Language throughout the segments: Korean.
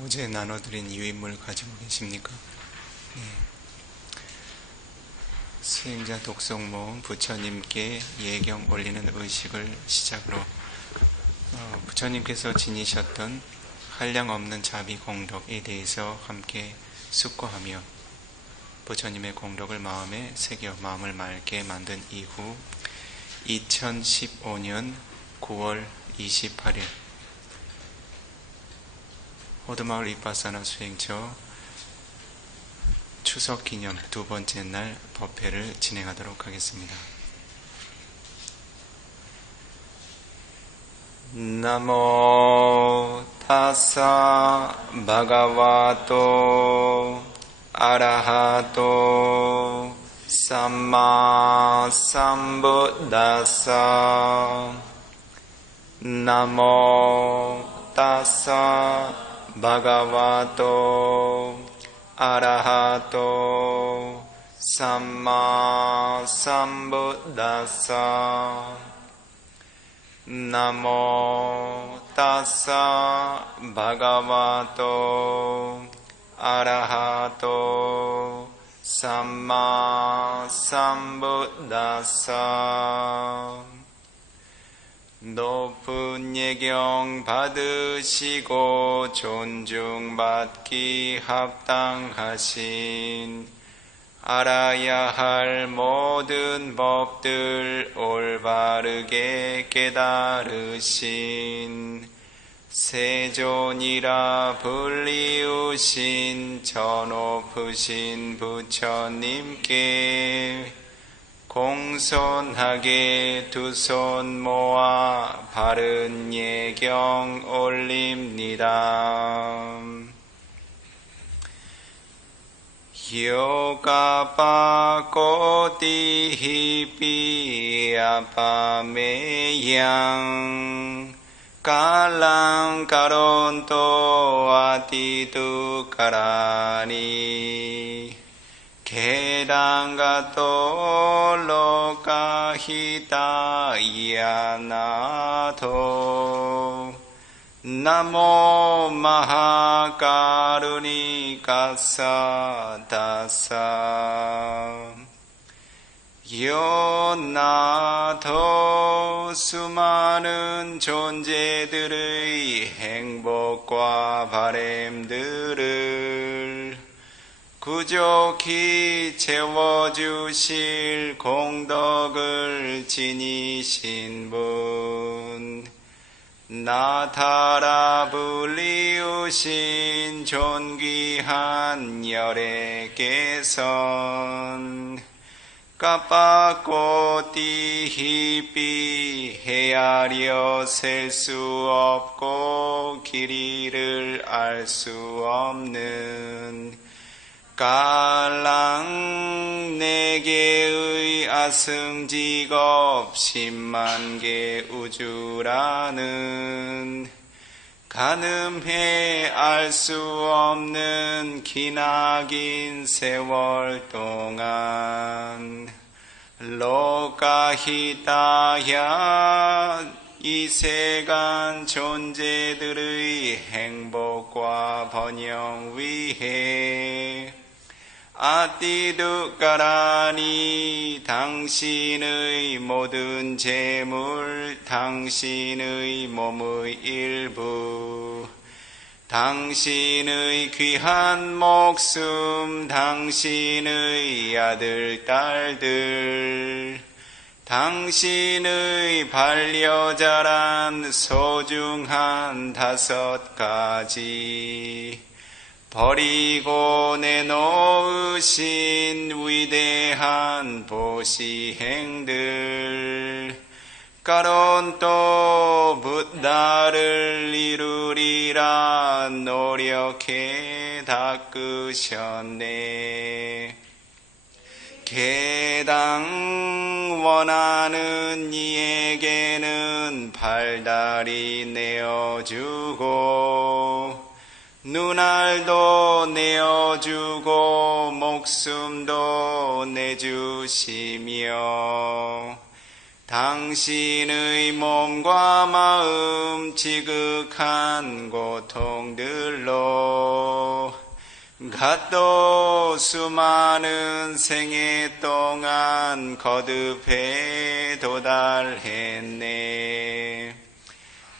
어제 나눠드린 유인물 가지고 계십니까? 네. 수행자 독송 모음 부처님께 예경 올리는 의식을 시작으로 부처님께서 지니셨던 한량없는 자비 공덕에 대해서 함께 숙고하며 부처님의 공덕을 마음에 새겨 마음을 맑게 만든 이후 2015년 9월 28일 호드마을 윗바사나 수행처 추석 기념 두 번째 날 법회를 진행하도록 하겠습니다. 나모 타사 바가와토 아라하토 삼마 삼부다사 나모 타사 바가와토 아라하토 삼마 삼부다사 나모 타사 바가와토 아라하토 삼마 삼부다사 높은 예경 받으시고 존중받기 합당하신 알아야 할 모든 법들 올바르게 깨달으신 세존이라 불리우신 저 높으신 부처님께 공손하게 두 손 모아 바른 예경 올립니다. 요가파 꼬티히피 아파메양 깔랑 까론토 아티두 까라니 게랑가토 로카히타 야나토 나모 마하카루니카사 다사 요나토 수많은 존재들의 행복과 바램들을 구족히 채워주실 공덕을 지니신 분 나타라 불리우신 존귀한 열애께선 까빠꼬띠히비 헤아려 셀 수 없고 길이를 알 수 없는 깔랑 네 개의 아승직업 10만 개 우주라는 가늠해 알 수 없는 기나긴 세월 동안 로카히타야 이 세간 존재들의 행복과 번영 위해 아띠두까라니 당신의 모든 재물, 당신의 몸의 일부, 당신의 귀한 목숨, 당신의 아들, 딸들, 당신의 반려자란 소중한 5가지 버리고 내놓으신 위대한 보시행들 까론토 부다를 이루리라 노력해 닦으셨네. 개당 원하는 이에게는 팔다리 내어주고 눈알도 내어주고 목숨도 내주시며 당신의 몸과 마음 지극한 고통들로 갓도 수많은 생애 동안 거듭해 도달했네.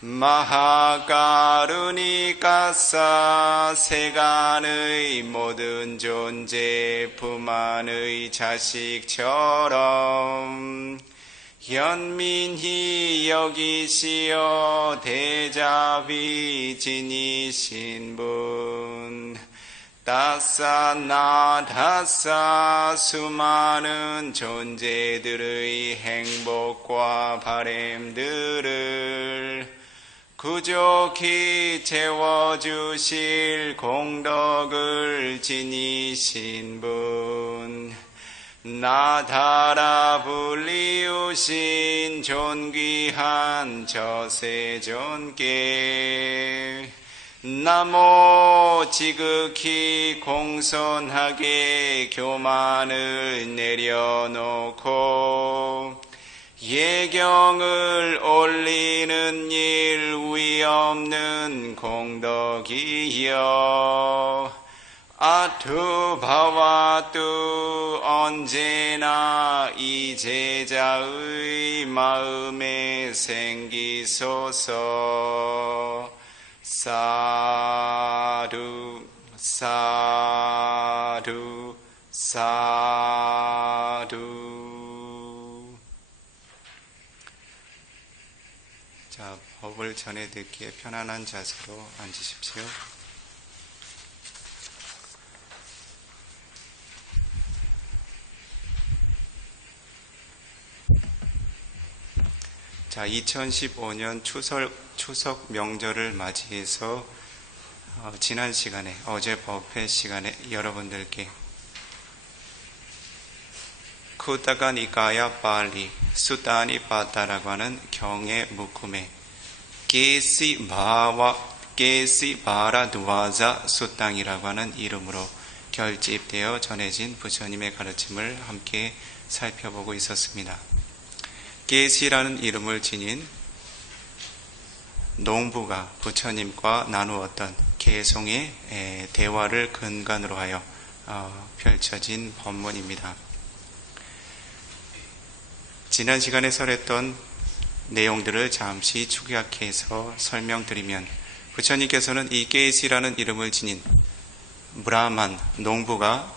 마하가루니까사 세간의 모든 존재 부만의 자식처럼 현민히 여기시어 대자비 지니신 분 다사나다사 수많은 존재들의 행복과 바램들을 구족히 채워주실 공덕을 지니신 분 나다라 불리우신 존귀한 저세존께 나모 지극히 공손하게 교만을 내려놓고 예경을 올리는 일 위없는 공덕이여 아투바와뚜 언제나 이 제자의 마음에 생기소서. 사두 사두 사두. 자, 법을 전해 듣기에 편안한 자세로 앉으십시오. 자, 2015년 추석 명절을 맞이해서 지난 시간에 어제 법회 시간에 여러분들께 쿠타가 니까야 빨리 수타니 빠따라고 하는 경의 묶음에 게시 바라 두와자 수땅이라고 하는 이름으로 결집되어 전해진 부처님의 가르침을 함께 살펴보고 있었습니다. 게시라는 이름을 지닌 농부가 부처님과 나누었던 개송의 대화를 근간으로 하여 펼쳐진 법문입니다. 지난 시간에 설했던 내용들을 잠시 축약해서 설명드리면 부처님께서는 이 게시라는 이름을 지닌 브라만 농부가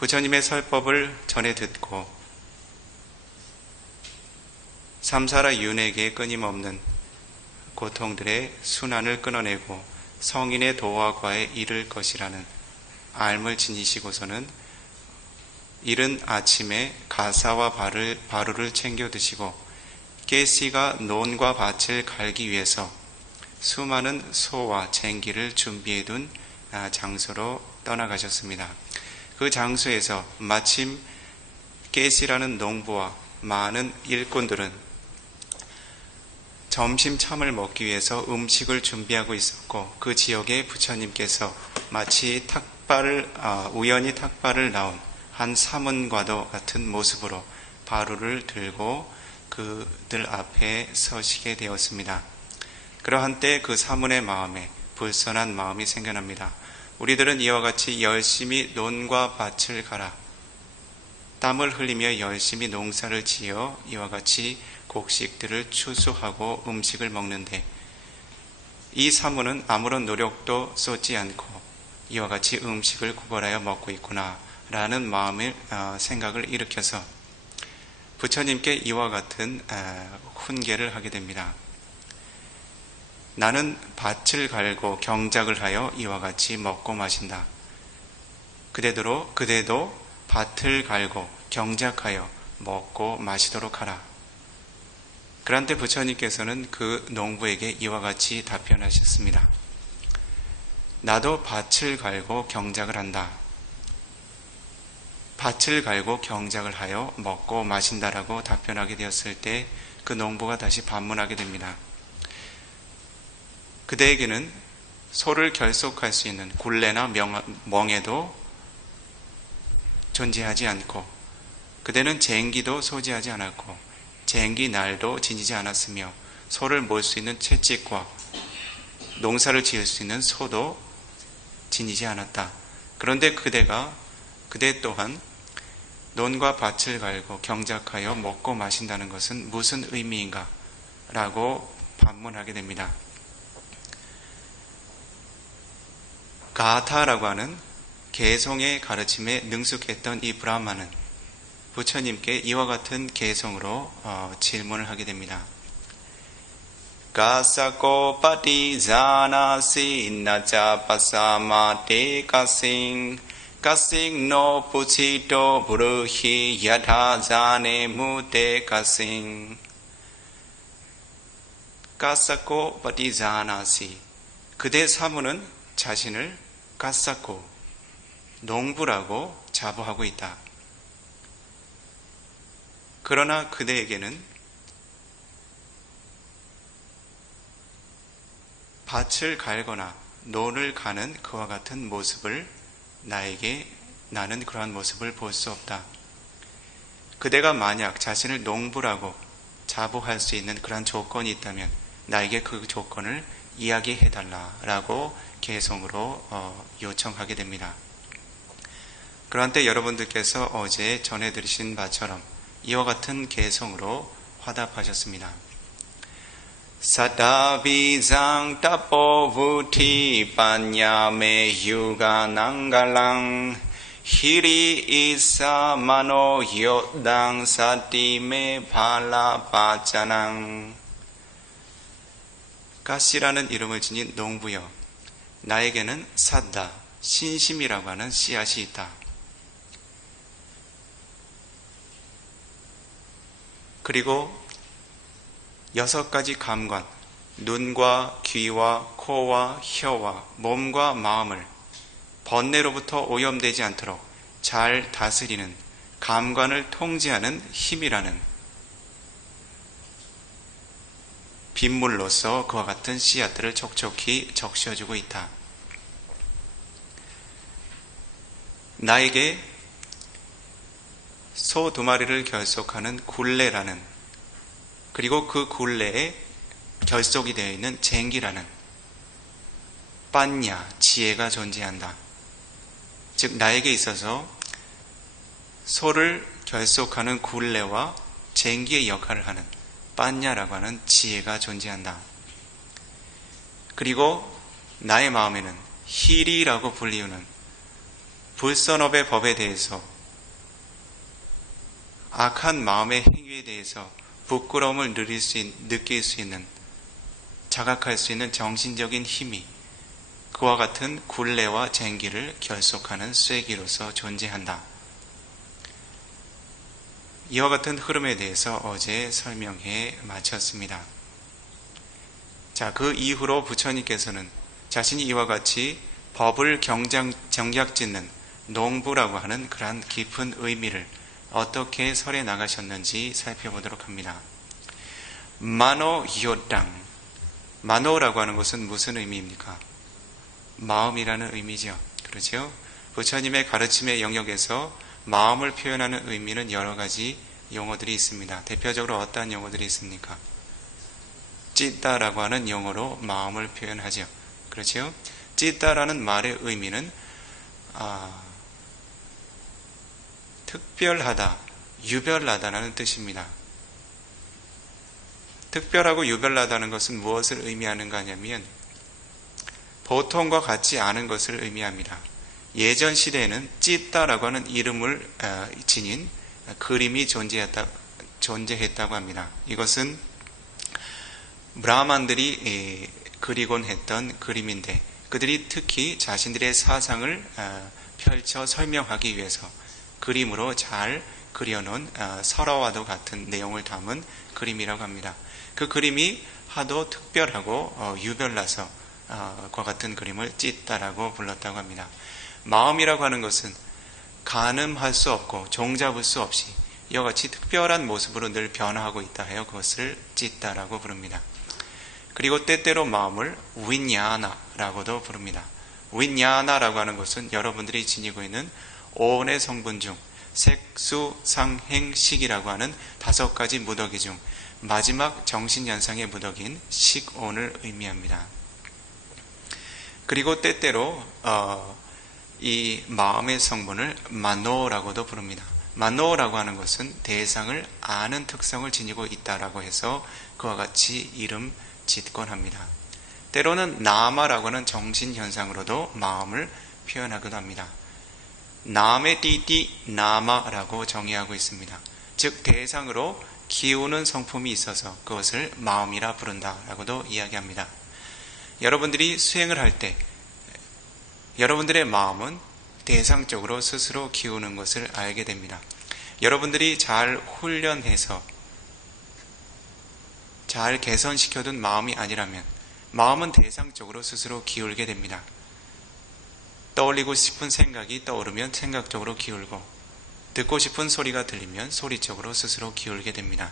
부처님의 설법을 전해 듣고 삼사라 윤회계의 끊임없는 고통들의 순환을 끊어내고 성인의 도화과에 이를 것이라는 알을 지니시고서는 이른 아침에 가사와 바루를 챙겨 드시고 게시가 논과 밭을 갈기 위해서 수많은 소와 쟁기를 준비해둔 장소로 떠나가셨습니다. 그 장소에서 마침 게시라는 농부와 많은 일꾼들은 점심참을 먹기 위해서 음식을 준비하고 있었고 그 지역에 부처님께서 마치 우연히 탁발을 나온 한 사문과도 같은 모습으로 바루를 들고 그들 앞에 서시게 되었습니다. 그러한 때 그 사문의 마음에 불선한 마음이 생겨납니다. 우리들은 이와 같이 열심히 논과 밭을 갈아 땀을 흘리며 열심히 농사를 지어 이와 같이 곡식들을 추수하고 음식을 먹는데 이 사문은 아무런 노력도 쏟지 않고 이와 같이 음식을 구걸하여 먹고 있구나 라는 생각을 일으켜서 부처님께 이와 같은 훈계를 하게 됩니다. 나는 밭을 갈고 경작을 하여 이와 같이 먹고 마신다. 그대도 밭을 갈고 경작하여 먹고 마시도록 하라. 그런데 부처님께서는 그 농부에게 이와 같이 답변하셨습니다. 나도 밭을 갈고 경작을 한다. 밭을 갈고 경작을 하여 먹고 마신다라고 답변하게 되었을 때 그 농부가 다시 반문하게 됩니다. 그대에게는 소를 결속할 수 있는 굴레나 멍에도 존재하지 않고 그대는 쟁기도 소지하지 않았고 쟁기 날도 지니지 않았으며 소를 몰 수 있는 채찍과 농사를 지을 수 있는 소도 지니지 않았다. 그런데 그대 또한 논과 밭을 갈고 경작하여 먹고 마신다는 것은 무슨 의미인가? 라고 반문하게 됩니다. 가타라고 하는 개성의 가르침에 능숙했던 이 브라마는 부처님께 이와 같은 개성으로 질문을 하게 됩니다. 가사코 파티자나시 나자 파사마 데카싱 가싱 노 부치토 부르히 야타자네 무데카싱 가사코 파티자나시 그대 사무는 자신을 가사코 농부라고 자부하고 있다. 그러나 그대에게는 밭을 갈거나 논을 가는 그와 같은 모습을 나는 그러한 모습을 볼 수 없다. 그대가 만약 자신을 농부라고 자부할 수 있는 그러한 조건이 있다면 나에게 그 조건을 이야기해달라라고 개성으로 요청하게 됩니다. 그러한 때 여러분들께서 어제 전해드리신 바처럼 이와 같은 개성으로 화답하셨습니다. 사다비상 타포부티 파냐메 유가낭갈랑 히리 이사 마노 요당 사티메 발라바자낭 가시라는 이름을 지닌 농부여, 나에게는 사다, 신심이라고 하는 씨앗이 있다. 그리고 6가지 감관, 눈과 귀와 코와 혀와 몸과 마음을 번뇌로부터 오염되지 않도록 잘 다스리는 감관을 통제하는 힘이라는 빗물로서 그와 같은 씨앗들을 촉촉히 적셔주고 있다. 나에게 소 2마리를 결속하는 굴레라는, 그리고 그 굴레에 결속이 되어 있는 쟁기라는 빤냐, 지혜가 존재한다. 즉 나에게 있어서 소를 결속하는 굴레와 쟁기의 역할을 하는 빤냐라고 하는 지혜가 존재한다. 그리고 나의 마음에는 히리라고 불리우는 불선업의 법에 대해서, 악한 마음의 행위에 대해서 부끄러움을 느낄 수 있는, 자각할 수 있는 정신적인 힘이 그와 같은 굴레와 쟁기를 결속하는 쐐기로서 존재한다. 이와 같은 흐름에 대해서 어제 설명해 마쳤습니다. 자, 그 이후로 부처님께서는 자신이 이와 같이 법을 정약짓는 농부라고 하는 그러한 깊은 의미를 어떻게 설해 나가셨는지 살펴보도록 합니다. 마노 요당, 마노라고 하는 것은 무슨 의미입니까? 마음이라는 의미죠. 그렇죠? 부처님의 가르침의 영역에서 마음을 표현하는 의미는 여러 가지 용어들이 있습니다. 대표적으로 어떠한 용어들이 있습니까? 찌따라고 하는 용어로 마음을 표현하죠. 그렇죠? 찌따라는 말의 의미는 특별하다, 유별나다라는 뜻입니다. 특별하고 유별나다는 것은 무엇을 의미하는가 하냐면 보통과 같지 않은 것을 의미합니다. 예전 시대에는 찌따라고 하는 이름을 지닌 그림이 존재했다고 합니다. 이것은 브라만들이 그리곤 했던 그림인데, 그들이 특히 자신들의 사상을 펼쳐 설명하기 위해서 그림으로 잘 그려놓은 설화와도 같은 내용을 담은 그림이라고 합니다. 그 그림이 하도 특별하고 유별나서 그와 같은 그림을 찌따라고 불렀다고 합니다. 마음이라고 하는 것은 가늠할 수 없고 종잡을 수 없이 이와 같이 특별한 모습으로 늘 변화하고 있다 하여 그것을 찌따라고 부릅니다. 그리고 때때로 마음을 윈야나라고도 부릅니다. 윈야나라고 하는 것은 여러분들이 지니고 있는 오온의 성분 중 색수상행식이라고 하는 5가지 무더기 중 마지막 정신현상의 무더기인 식온을 의미합니다. 그리고 때때로 이 마음의 성분을 마노라고도 부릅니다. 마노라고 하는 것은 대상을 아는 특성을 지니고 있다라고 해서 그와 같이 이름 짓곤 합니다. 때로는 나마라고 하는 정신현상으로도 마음을 표현하기도 합니다. 남의 띠띠 나마라고 정의하고 있습니다. 즉 대상으로 기우는 성품이 있어서 그것을 마음이라 부른다라고도 이야기합니다. 여러분들이 수행을 할 때 여러분들의 마음은 대상적으로 스스로 기우는 것을 알게 됩니다. 여러분들이 잘 훈련해서 잘 개선시켜둔 마음이 아니라면 마음은 대상적으로 스스로 기울게 됩니다. 떠올리고 싶은 생각이 떠오르면 생각적으로 기울고 듣고 싶은 소리가 들리면 소리 쪽으로 스스로 기울게 됩니다.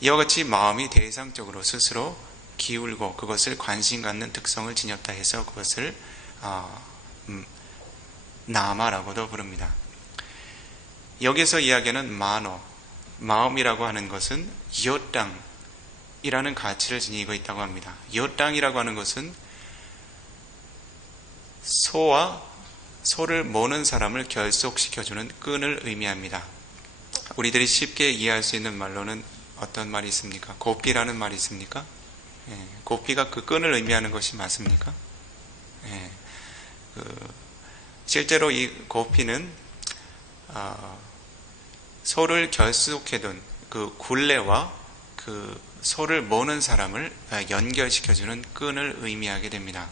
이와 같이 마음이 대상적으로 스스로 기울고 그것을 관심 갖는 특성을 지녔다 해서 그것을 나마라고도 부릅니다. 여기서 이야기하는 마노, 마음이라고 하는 것은 요땅이라는 가치를 지니고 있다고 합니다. 요땅이라고 하는 것은 소를 모는 사람을 결속시켜주는 끈을 의미합니다. 우리들이 쉽게 이해할 수 있는 말로는 어떤 말이 있습니까? 고삐라는 말이 있습니까? 고삐가 그 끈을 의미하는 것이 맞습니까? 실제로 이 고삐는 소를 결속해둔 그 굴레와 그 소를 모는 사람을 연결시켜주는 끈을 의미하게 됩니다.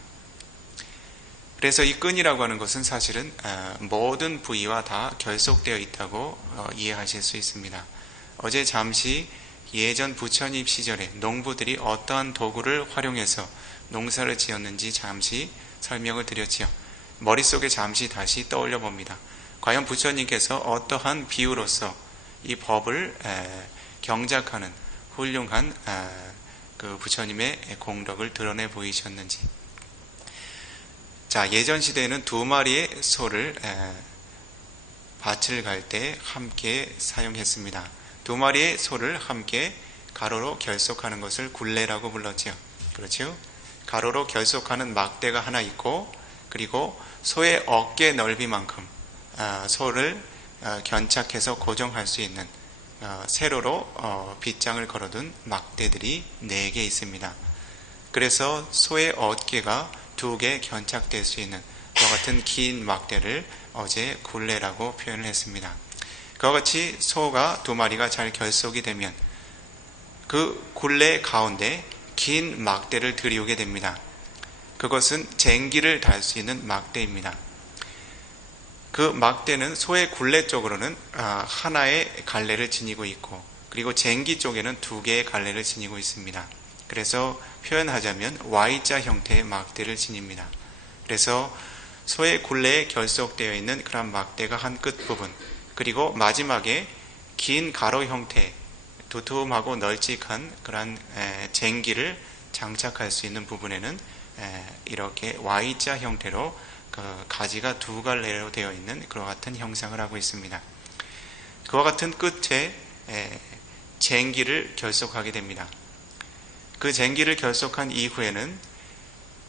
그래서 이 끈이라고 하는 것은 사실은 모든 부위와 다 결속되어 있다고 이해하실 수 있습니다. 어제 잠시 예전 부처님 시절에 농부들이 어떠한 도구를 활용해서 농사를 지었는지 잠시 설명을 드렸지요. 머릿속에 잠시 다시 떠올려 봅니다. 과연 부처님께서 어떠한 비유로서 이 법을 경작하는 훌륭한 그 부처님의 공덕을 드러내 보이셨는지. 자, 예전 시대에는 2마리의 소를 밭을 갈 때 함께 사용했습니다. 2마리의 소를 함께 가로로 결속하는 것을 굴레라고 불렀죠. 그렇죠? 가로로 결속하는 막대가 하나 있고, 그리고 소의 어깨 넓이만큼 소를 견착해서 고정할 수 있는 세로로 빗장을 걸어둔 막대들이 4개 있습니다. 그래서 소의 어깨가 2개 견착될 수 있는 그와 같은 긴 막대를 어제 굴레라고 표현을 했습니다. 그와 같이 소가 2마리가 잘 결속이 되면 그 굴레 가운데 긴 막대를 들이우게 됩니다. 그것은 쟁기를 달 수 있는 막대입니다. 그 막대는 소의 굴레 쪽으로는 하나의 갈래를 지니고 있고, 그리고 쟁기 쪽에는 2개의 갈래를 지니고 있습니다. 그래서 표현하자면 Y자 형태의 막대를 지닙니다. 그래서 소의 굴레에 결속되어 있는 그런 막대가 한 끝부분, 그리고 마지막에 긴 가로 형태, 두툼하고 널찍한 그런 쟁기를 장착할 수 있는 부분에는 이렇게 Y자 형태로 그 가지가 2갈래로 되어 있는 그와 같은 형상을 하고 있습니다. 그와 같은 끝에 쟁기를 결속하게 됩니다. 그 쟁기를 결속한 이후에는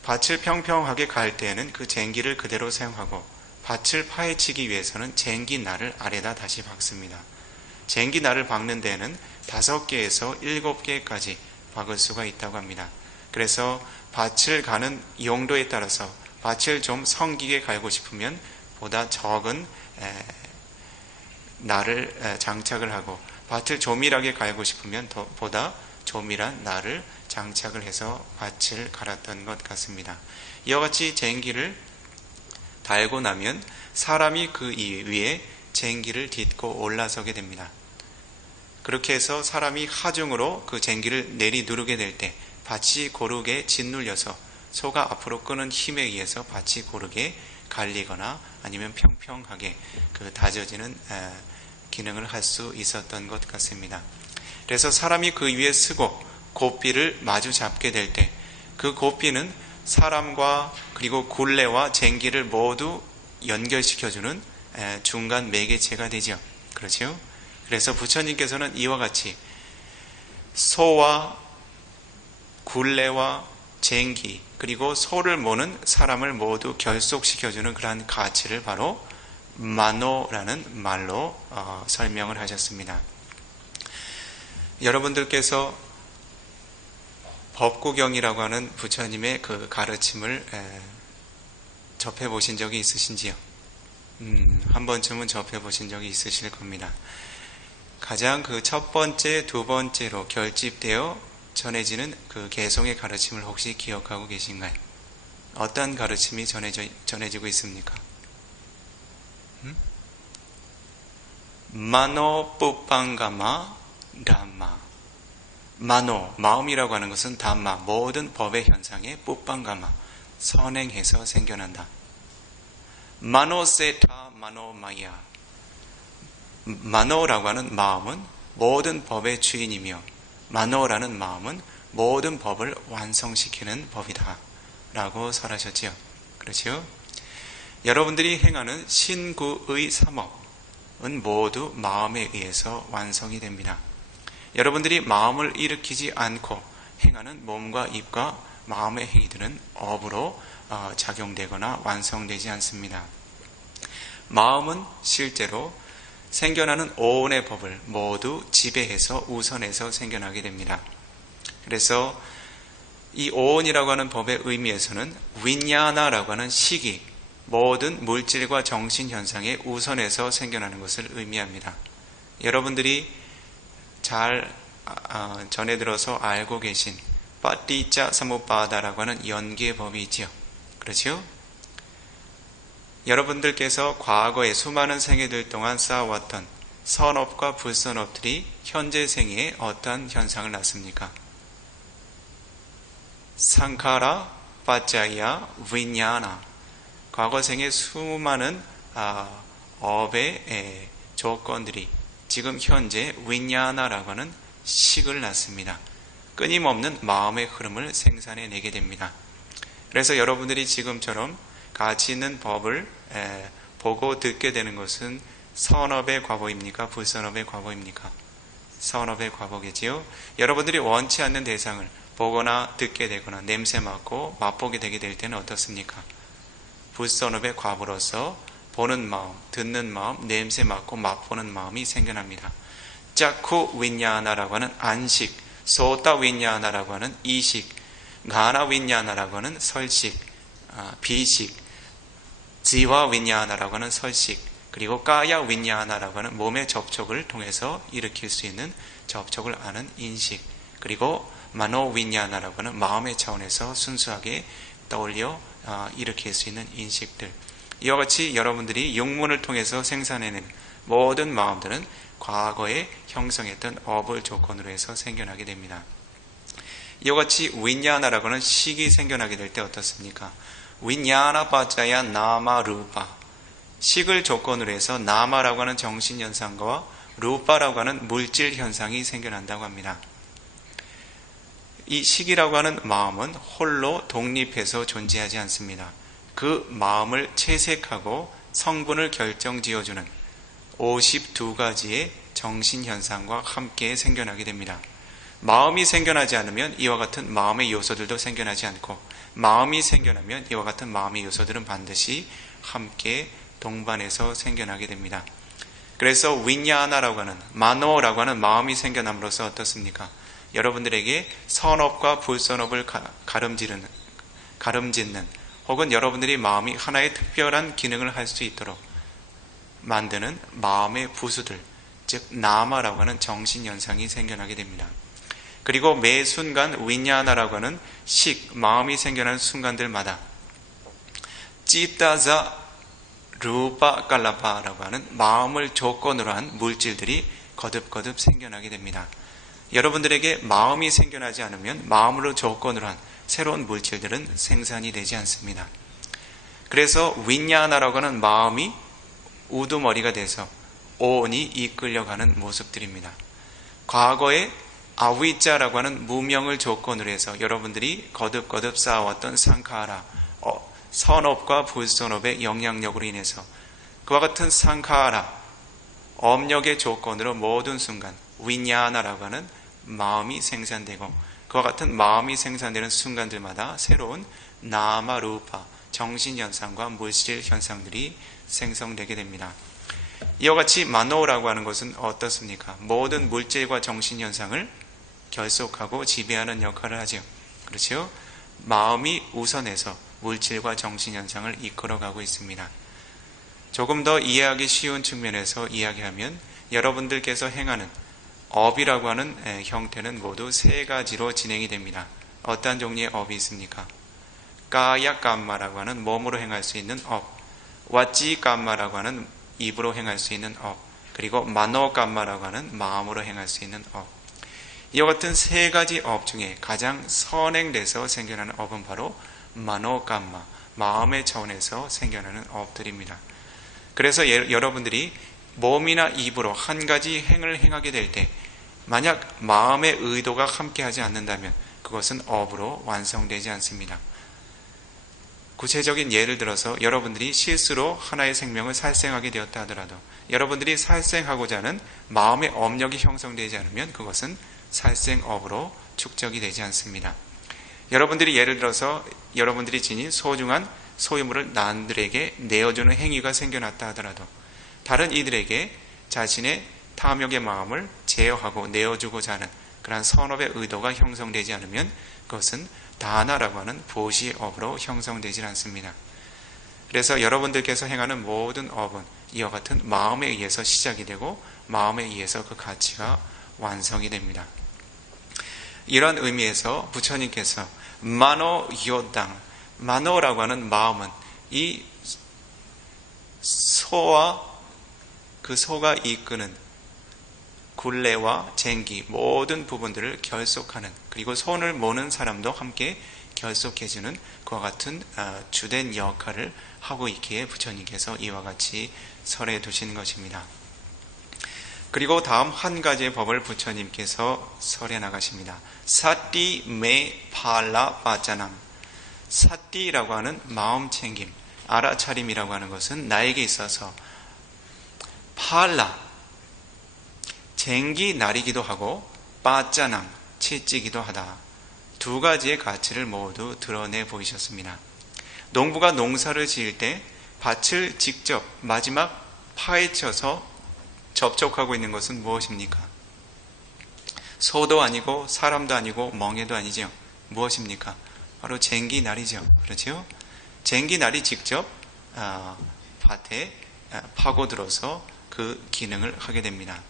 밭을 평평하게 갈 때에는 그 쟁기를 그대로 사용하고, 밭을 파헤치기 위해서는 쟁기 날을 아래다 다시 박습니다. 쟁기 날을 박는 데에는 5개에서 7개까지 박을 수가 있다고 합니다. 그래서 밭을 가는 용도에 따라서 밭을 좀 성기게 갈고 싶으면 보다 적은 날을 장착을 하고, 밭을 조밀하게 갈고 싶으면 보다 조밀한 날을 장착을 해서 밭을 갈았던 것 같습니다. 이와 같이 쟁기를 달고 나면 사람이 그 위에 쟁기를 딛고 올라서게 됩니다. 그렇게 해서 사람이 하중으로 그 쟁기를 내리 누르게 될 때 밭이 고르게 짓눌려서 소가 앞으로 끄는 힘에 의해서 밭이 고르게 갈리거나 아니면 평평하게 그 다져지는 기능을 할 수 있었던 것 같습니다. 그래서 사람이 그 위에 서고 고삐를 마주 잡게 될 때 그 고삐는 사람과 그리고 굴레와 쟁기를 모두 연결시켜주는 중간 매개체가 되죠. 그렇죠? 그래서 부처님께서는 이와 같이 소와 굴레와 쟁기 그리고 소를 모는 사람을 모두 결속시켜주는 그러한 가치를 바로 마노라는 말로 설명을 하셨습니다. 여러분들께서 법구경이라고 하는 부처님의 그 가르침을 접해보신 적이 있으신지요? 한 번쯤은 접해보신 적이 있으실 겁니다. 가장 그 첫 번째, 두 번째로 결집되어 전해지는 그 개송의 가르침을 혹시 기억하고 계신가요? 어떤 가르침이 전해지고 있습니까? 마노 뿌빵가마 담마. 마노, 마음이라고 하는 것은 담마, 모든 법의 현상에 뿌빵가마, 선행해서 생겨난다. 마노세타 마노마야. 마노라고 하는 마음은 모든 법의 주인이며 마노라는 마음은 모든 법을 완성시키는 법이다 라고 설하셨지요. 그렇죠? 여러분들이 행하는 신구의 삼업은 모두 마음에 의해서 완성이 됩니다. 여러분들이 마음을 일으키지 않고 행하는 몸과 입과 마음의 행위들은 업으로 작용되거나 완성되지 않습니다. 마음은 실제로 생겨나는 오온의 법을 모두 지배해서 우선해서 생겨나게 됩니다. 그래서 이 오온이라고 하는 법의 의미에서는 윈야나라고 하는 식이 모든 물질과 정신현상에 우선해서 생겨나는 것을 의미합니다. 여러분들이 잘 전해 들어서 알고 계신 빠띠짜 사무빠다라고 하는 연계의 법이 있지요. 그렇죠? 여러분들께서 과거에 수많은 생애들 동안 쌓아왔던 선업과 불선업들이 현재 생애에 어떠한 현상을 낳습니까? 상카라, 빠짜야, 위냐나. 과거 생의 수많은 업의 조건들이 지금 현재 위냐나라고 하는 식을 낳습니다. 끊임없는 마음의 흐름을 생산해내게 됩니다. 그래서 여러분들이 지금처럼 가치 있는 법을 보고 듣게 되는 것은 선업의 과보입니까? 불선업의 과보입니까? 선업의 과보겠지요. 여러분들이 원치 않는 대상을 보거나 듣게 되거나 냄새 맡고 맛보게 되게 될 때는 어떻습니까? 불선업의 과보로서 보는 마음, 듣는 마음, 냄새 맡고 맛보는 마음이 생겨납니다. 짜쿠 윈야나라고 하는 안식, 소타 윈야나라고 하는 이식, 가나 윈야나라고 하는 설식, 비식, 지와 윈야나라고 하는 설식, 그리고 까야 윈야나라고 하는 몸의 접촉을 통해서 일으킬 수 있는 접촉을 아는 인식, 그리고 마노 윈야나라고 하는 마음의 차원에서 순수하게 떠올려 일으킬 수 있는 인식들. 이와 같이 여러분들이 육문을 통해서 생산해낸 모든 마음들은 과거에 형성했던 업을 조건으로 해서 생겨나게 됩니다. 이와 같이 윈야나라고 하는 식이 생겨나게 될 때 어떻습니까? 윈야나 빠짜야 나마 루파. 식을 조건으로 해서 나마라고 하는 정신현상과 루파라고 하는 물질 현상이 생겨난다고 합니다. 이 식이라고 하는 마음은 홀로 독립해서 존재하지 않습니다. 그 마음을 채색하고 성분을 결정지어주는 52가지의 정신현상과 함께 생겨나게 됩니다. 마음이 생겨나지 않으면 이와 같은 마음의 요소들도 생겨나지 않고, 마음이 생겨나면 이와 같은 마음의 요소들은 반드시 함께 동반해서 생겨나게 됩니다. 그래서 윈야나라고 하는, 마노라고 하는 마음이 생겨남으로써 어떻습니까? 여러분들에게 선업과 불선업을 가름짓는 혹은 여러분들이 마음이 하나의 특별한 기능을 할 수 있도록 만드는 마음의 부수들, 즉 나마라고 하는 정신현상이 생겨나게 됩니다. 그리고 매 순간 윈야나라고 하는 식, 마음이 생겨나는 순간들마다 찌따자 루파 깔라파라고 하는 마음을 조건으로 한 물질들이 거듭거듭 생겨나게 됩니다. 여러분들에게 마음이 생겨나지 않으면 마음으로 조건으로 한 새로운 물질들은 생산이 되지 않습니다. 그래서 윈야나라고 하는 마음이 우두머리가 돼서 오온이 이끌려가는 모습들입니다. 과거에 아위자라고 하는 무명을 조건으로 해서 여러분들이 거듭거듭 쌓아왔던 상카라, 선업과 불선업의 영향력으로 인해서 그와 같은 상카라, 업력의 조건으로 모든 순간 위냐나라고 하는 마음이 생산되고, 그와 같은 마음이 생산되는 순간들마다 새로운 나마 루파, 정신현상과 물질 현상들이 생성되게 됩니다. 이와 같이 마노라고 하는 것은 어떻습니까? 모든 물질과 정신현상을 결속하고 지배하는 역할을 하죠. 그렇죠? 마음이 우선해서 물질과 정신현상을 이끌어가고 있습니다. 조금 더 이해하기 쉬운 측면에서 이야기하면 여러분들께서 행하는 업이라고 하는 형태는 모두 세 가지로 진행이 됩니다. 어떤 종류의 업이 있습니까? 까야감마라고 하는 몸으로 행할 수 있는 업, 와찌감마라고 하는 입으로 행할 수 있는 업, 그리고 마노감마라고 하는 마음으로 행할 수 있는 업. 이와 같은 세 가지 업 중에 가장 선행돼서 생겨나는 업은 바로 마노감마, 마음의 차원에서 생겨나는 업들입니다. 그래서 여러분들이 몸이나 입으로 한 가지 행을 행하게 될 때 만약 마음의 의도가 함께하지 않는다면 그것은 업으로 완성되지 않습니다. 구체적인 예를 들어서 여러분들이 실수로 하나의 생명을 살생하게 되었다 하더라도 여러분들이 살생하고자 하는 마음의 업력이 형성되지 않으면 그것은 살생업으로 축적이 되지 않습니다. 여러분들이 예를 들어서 여러분들이 지닌 소중한 소유물을 남들에게 내어주는 행위가 생겨났다 하더라도 다른 이들에게 자신의 탐욕의 마음을 제어하고 내어주고자 하는 그러한 선업의 의도가 형성되지 않으면 그것은 다나라고 하는 보시업으로 형성되지 않습니다. 그래서 여러분들께서 행하는 모든 업은 이와 같은 마음에 의해서 시작이 되고 마음에 의해서 그 가치가 완성이 됩니다. 이러한 의미에서 부처님께서 마노 요당, 마노라고 하는 마음은 이 소와 그 소가 이끄는 굴레와 쟁기 모든 부분들을 결속하는, 그리고 손을 모는 사람도 함께 결속해주는 그와 같은 주된 역할을 하고 있기에 부처님께서 이와 같이 설해 두신 것입니다. 그리고 다음 한 가지의 법을 부처님께서 설해 나가십니다. 사띠 메 팔라 빠짜남. 사띠라고 하는 마음 챙김, 알아차림이라고 하는 것은 나에게 있어서 팔라, 쟁기 날이기도 하고 빠짜남, 채찌기도 하다. 두 가지의 가치를 모두 드러내 보이셨습니다. 농부가 농사를 지을 때 밭을 직접 마지막 파헤쳐서 접촉하고 있는 것은 무엇입니까? 소도 아니고 사람도 아니고 멍에도 아니죠. 무엇입니까? 바로 쟁기날이죠. 그렇죠? 쟁기날이 직접 밭에 파고들어서 그 기능을 하게 됩니다.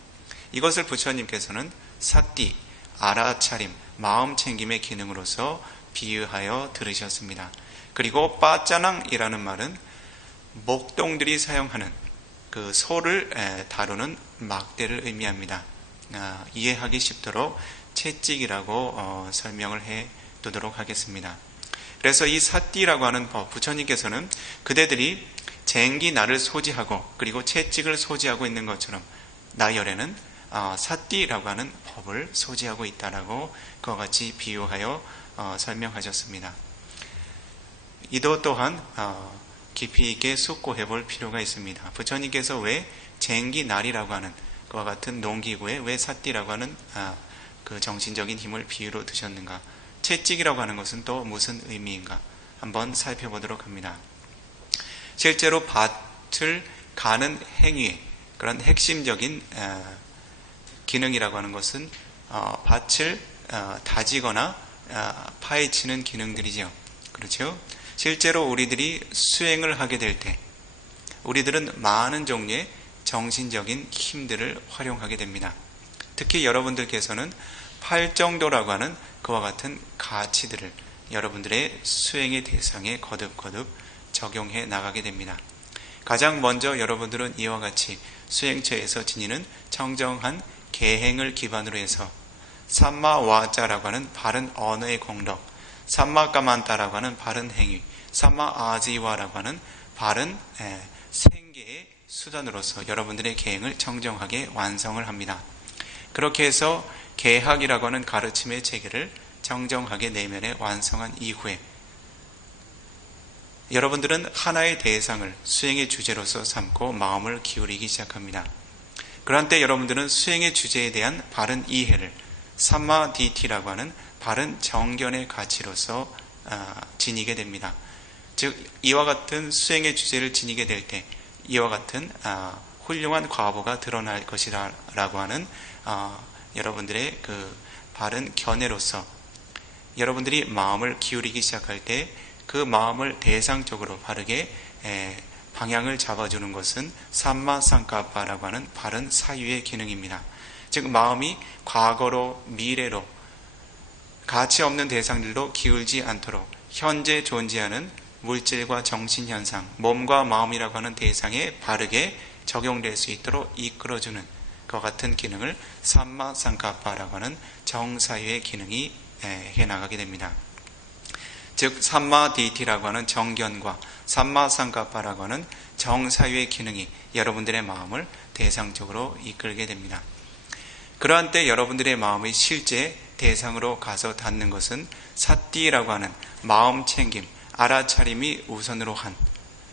이것을 부처님께서는 사띠, 알아차림, 마음 챙김의 기능으로서 비유하여 들으셨습니다. 그리고 빠짜낭이라는 말은 목동들이 사용하는 그 소를 다루는 막대를 의미합니다. 이해하기 쉽도록 채찍이라고 설명을 해 두도록 하겠습니다. 그래서 이 사띠라고 하는 법, 부처님께서는 그대들이 쟁기날을 소지하고 그리고 채찍을 소지하고 있는 것처럼 나열에는 사띠라고 하는 법을 소지하고 있다라고 그와 같이 비유하여 설명하셨습니다. 이도 또한 깊이 있게 숙고해 볼 필요가 있습니다. 부처님께서 왜 쟁기날이라고 하는 그와 같은 농기구에 왜 사띠라고 하는 그 정신적인 힘을 비유로 드셨는가? 채찍이라고 하는 것은 또 무슨 의미인가? 한번 살펴보도록 합니다. 실제로 밭을 가는 행위의 그런 핵심적인 기능이라고 하는 것은 밭을 다지거나 파헤치는 기능들이죠. 그렇죠? 실제로 우리들이 수행을 하게 될 때 우리들은 많은 종류의 정신적인 힘들을 활용하게 됩니다. 특히 여러분들께서는 팔정도라고 하는 그와 같은 가치들을 여러분들의 수행의 대상에 거듭거듭 적용해 나가게 됩니다. 가장 먼저 여러분들은 이와 같이 수행처에서 지니는 청정한 계행을 기반으로 해서 삼마와자라고 하는 바른 언어의 공덕, 삼마까만따라고 하는 바른 행위, 삼마아지와라고 하는 바른 생계의 수단으로서 여러분들의 계행을 청정하게 완성을 합니다. 그렇게 해서 계학이라고 하는 가르침의 체계를 정정하게 내면에 완성한 이후에 여러분들은 하나의 대상을 수행의 주제로서 삼고 마음을 기울이기 시작합니다. 그런 때 여러분들은 수행의 주제에 대한 바른 이해를 삼마디티라고 하는 바른 정견의 가치로서 지니게 됩니다. 즉 이와 같은 수행의 주제를 지니게 될 때 이와 같은 훌륭한 과보가 드러날 것이라고 하는 여러분들의 그 바른 견해로서 여러분들이 마음을 기울이기 시작할 때 그 마음을 대상적으로 바르게 방향을 잡아주는 것은 삼마상카파라고 하는 바른 사유의 기능입니다. 즉 마음이 과거로 미래로 가치 없는 대상들로 기울지 않도록 현재 존재하는 물질과 정신현상, 몸과 마음이라고 하는 대상에 바르게 적용될 수 있도록 이끌어주는 것 같은 기능을 삼마상카파라고 하는 정사유의 기능이 해나가게 됩니다. 즉 삼마디티라고 하는 정견과 삼마상카파라고 하는 정사유의 기능이 여러분들의 마음을 대상적으로 이끌게 됩니다. 그러한 때 여러분들의 마음의 실제 대상으로 가서 닿는 것은 사띠라고 하는 마음 챙김, 알아차림이 우선으로 한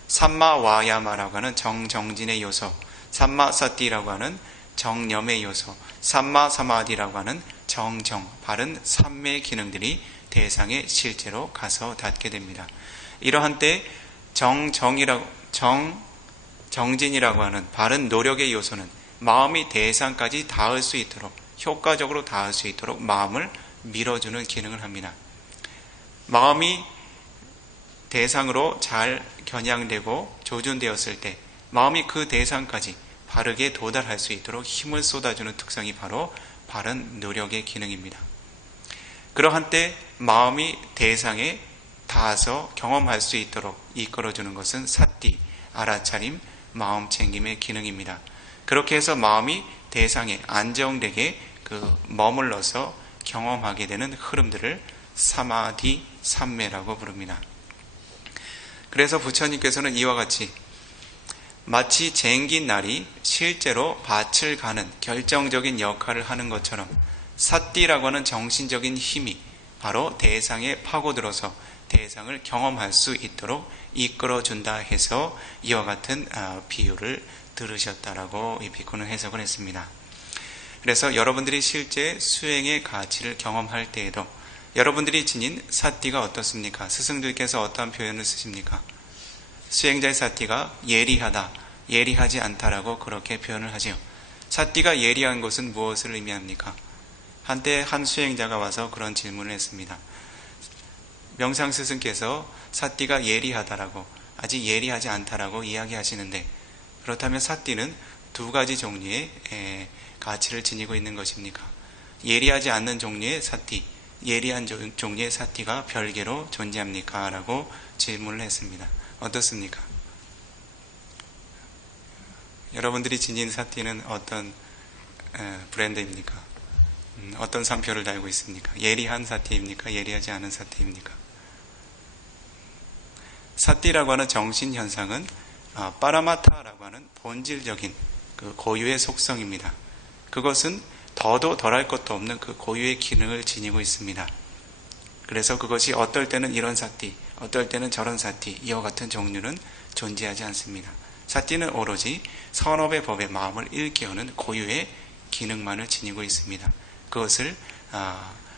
삼마와야마라고 하는 정정진의 요소, 삼마사띠라고 하는 정념의 요소, 삼마사마디라고 하는 정정, 바른 삼매의 기능들이 대상에 실제로 가서 닿게 됩니다. 이러한 때 정진이라고 하는 바른 노력의 요소는 마음이 대상까지 닿을 수 있도록 효과적으로 닿을 수 있도록 마음을 밀어주는 기능을 합니다. 마음이 대상으로 잘 겨냥되고 조준되었을 때 마음이 그 대상까지 바르게 도달할 수 있도록 힘을 쏟아주는 특성이 바로 바른 노력의 기능입니다. 그러한 때 마음이 대상에 닿아서 경험할 수 있도록 이끌어주는 것은 사띠, 알아차림, 마음 챙김의 기능입니다. 그렇게 해서 마음이 대상에 안정되게 머물러서 경험하게 되는 흐름들을 사마디, 삼매라고 부릅니다. 그래서 부처님께서는 이와 같이 마치 쟁긴 날이 실제로 밭을 가는 결정적인 역할을 하는 것처럼 사띠라고 하는 정신적인 힘이 바로 대상에 파고들어서 대상을 경험할 수 있도록 이끌어준다 해서 이와 같은 비유를 들으셨다라고 이 비코는 해석을 했습니다. 그래서 여러분들이 실제 수행의 가치를 경험할 때에도 여러분들이 지닌 사띠가 어떻습니까? 스승들께서 어떠한 표현을 쓰십니까? 수행자의 사띠가 예리하다, 예리하지 않다라고 그렇게 표현을 하지요. 사띠가 예리한 것은 무엇을 의미합니까? 한때 한 수행자가 와서 그런 질문을 했습니다. 명상 스승께서 사띠가 예리하다라고 아직 예리하지 않다라고 이야기하시는데 그렇다면 사띠는 두 가지 종류의 가치를 지니고 있는 것입니까? 예리하지 않는 종류의 사띠, 예리한 종류의 사띠가 별개로 존재합니까? 라고 질문을 했습니다. 어떻습니까? 여러분들이 지닌 사띠는 어떤 브랜드입니까? 어떤 상표를 달고 있습니까? 예리한 사띠입니까? 예리하지 않은 사띠입니까? 사띠라고 하는 정신현상은 빠라마타라고 하는 본질적인 그 고유의 속성입니다. 그것은 더도 덜할 것도 없는 그 고유의 기능을 지니고 있습니다. 그래서 그것이 어떨 때는 이런 사띠, 어떨 때는 저런 사띠, 이와 같은 종류는 존재하지 않습니다. 사띠는 오로지 선업의 법에 마음을 일깨우는 고유의 기능만을 지니고 있습니다. 그것을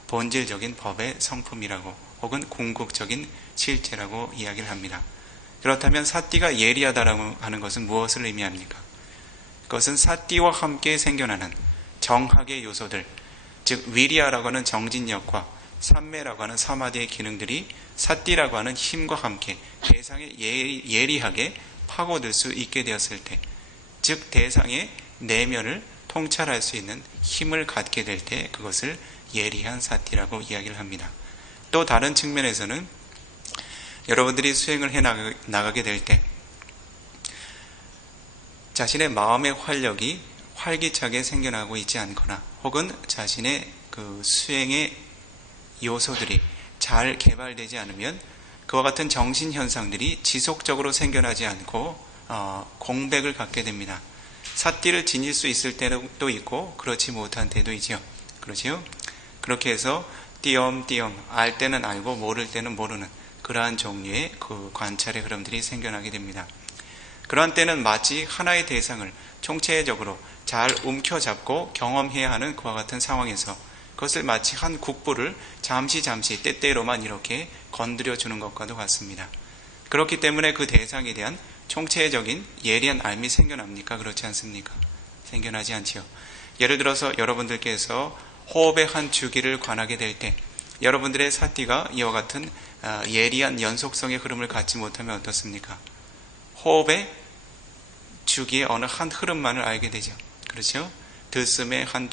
본질적인 법의 성품이라고 혹은 궁극적인 실체라고 이야기를 합니다. 그렇다면 사띠가 예리하다라고 하는 것은 무엇을 의미합니까? 그것은 사띠와 함께 생겨나는 정학의 요소들, 즉 위리아라고 하는 정진력과 삼매라고 하는 사마디의 기능들이 사띠라고 하는 힘과 함께 대상에 예리하게 파고들 수 있게 되었을 때, 즉 대상의 내면을 통찰할 수 있는 힘을 갖게 될 때 그것을 예리한 사띠라고 이야기를 합니다. 또 다른 측면에서는 여러분들이 수행을 해나가게 될 때 자신의 마음의 활력이 활기차게 생겨나고 있지 않거나 혹은 자신의 그 수행의 요소들이 잘 개발되지 않으면 그와 같은 정신현상들이 지속적으로 생겨나지 않고 공백을 갖게 됩니다. 사띠를 지닐 수 있을 때도 있고 그렇지 못한 때도 있지요. 그렇지요? 그렇게 해서 띄엄띄엄 알 때는 알고 모를 때는 모르는 그러한 종류의 그 관찰의 흐름들이 생겨나게 됩니다. 그러한 때는 마치 하나의 대상을 총체적으로 잘 움켜잡고 경험해야 하는 그와 같은 상황에서 그것을 마치 한 국부를 잠시 때때로만 이렇게 건드려주는 것과도 같습니다. 그렇기 때문에 그 대상에 대한 총체적인 예리한 알미 생겨납니까? 그렇지 않습니까? 생겨나지 않지요. 예를 들어서 여러분들께서 호흡의 한 주기를 관하게 될 때 여러분들의 사띠가 이와 같은 예리한 연속성의 흐름을 갖지 못하면 어떻습니까? 호흡의 주기의 어느 한 흐름만을 알게 되죠. 그렇죠? 들숨의 한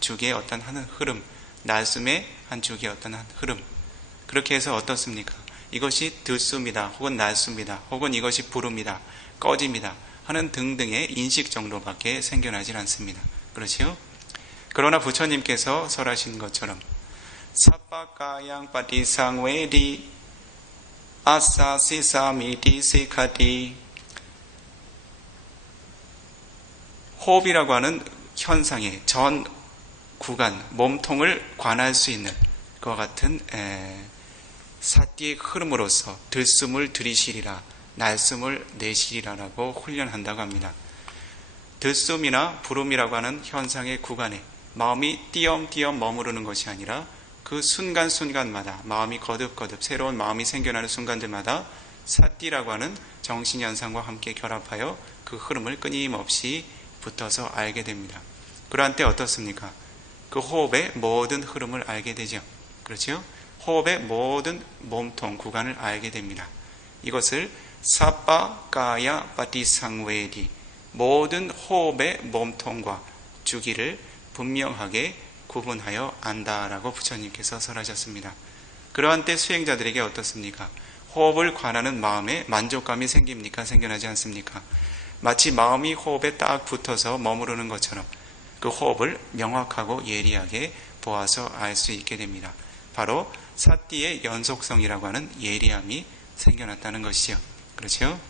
주기의 어떤 한 흐름, 날숨의 한 주기의 어떤 한 흐름. 그렇게 해서 어떻습니까? 이것이 들숨이다, 혹은 날숨이다, 혹은 이것이 부름이다, 꺼짐이다 하는 등등의 인식 정도밖에 생겨나질 않습니다. 그렇죠? 그러나 부처님께서 설하신 것처럼 사빠가양 빠티상웨디 아사시사미디 시카디 호흡이라고 하는 현상의 전 구간, 몸통을 관할 수 있는 그와 같은 사띠의 흐름으로서 들숨을 들이시리라, 날숨을 내시리라라고 훈련한다고 합니다. 들숨이나 부름이라고 하는 현상의 구간에 마음이 띄엄띄엄 머무르는 것이 아니라 그 순간순간마다 마음이 거듭거듭 새로운 마음이 생겨나는 순간들마다 사띠라고 하는 정신현상과 함께 결합하여 그 흐름을 끊임없이 붙어서 알게 됩니다. 그러한 때 어떻습니까? 그 호흡의 모든 흐름을 알게 되죠. 그렇죠? 호흡의 모든 몸통 구간을 알게 됩니다. 이것을 사빠가야 빠티상웨디 모든 호흡의 몸통과 주기를 분명하게 구분하여 안다라고 부처님께서 설하셨습니다. 그러한 때 수행자들에게 어떻습니까? 호흡을 관하는 마음에 만족감이 생깁니까? 생겨나지 않습니까? 마치 마음이 호흡에 딱 붙어서 머무르는 것처럼 그 호흡을 명확하고 예리하게 보아서 알 수 있게 됩니다. 바로 사띠의 연속성이라고 하는 예리함이 생겨났다는 것이죠. 그렇죠?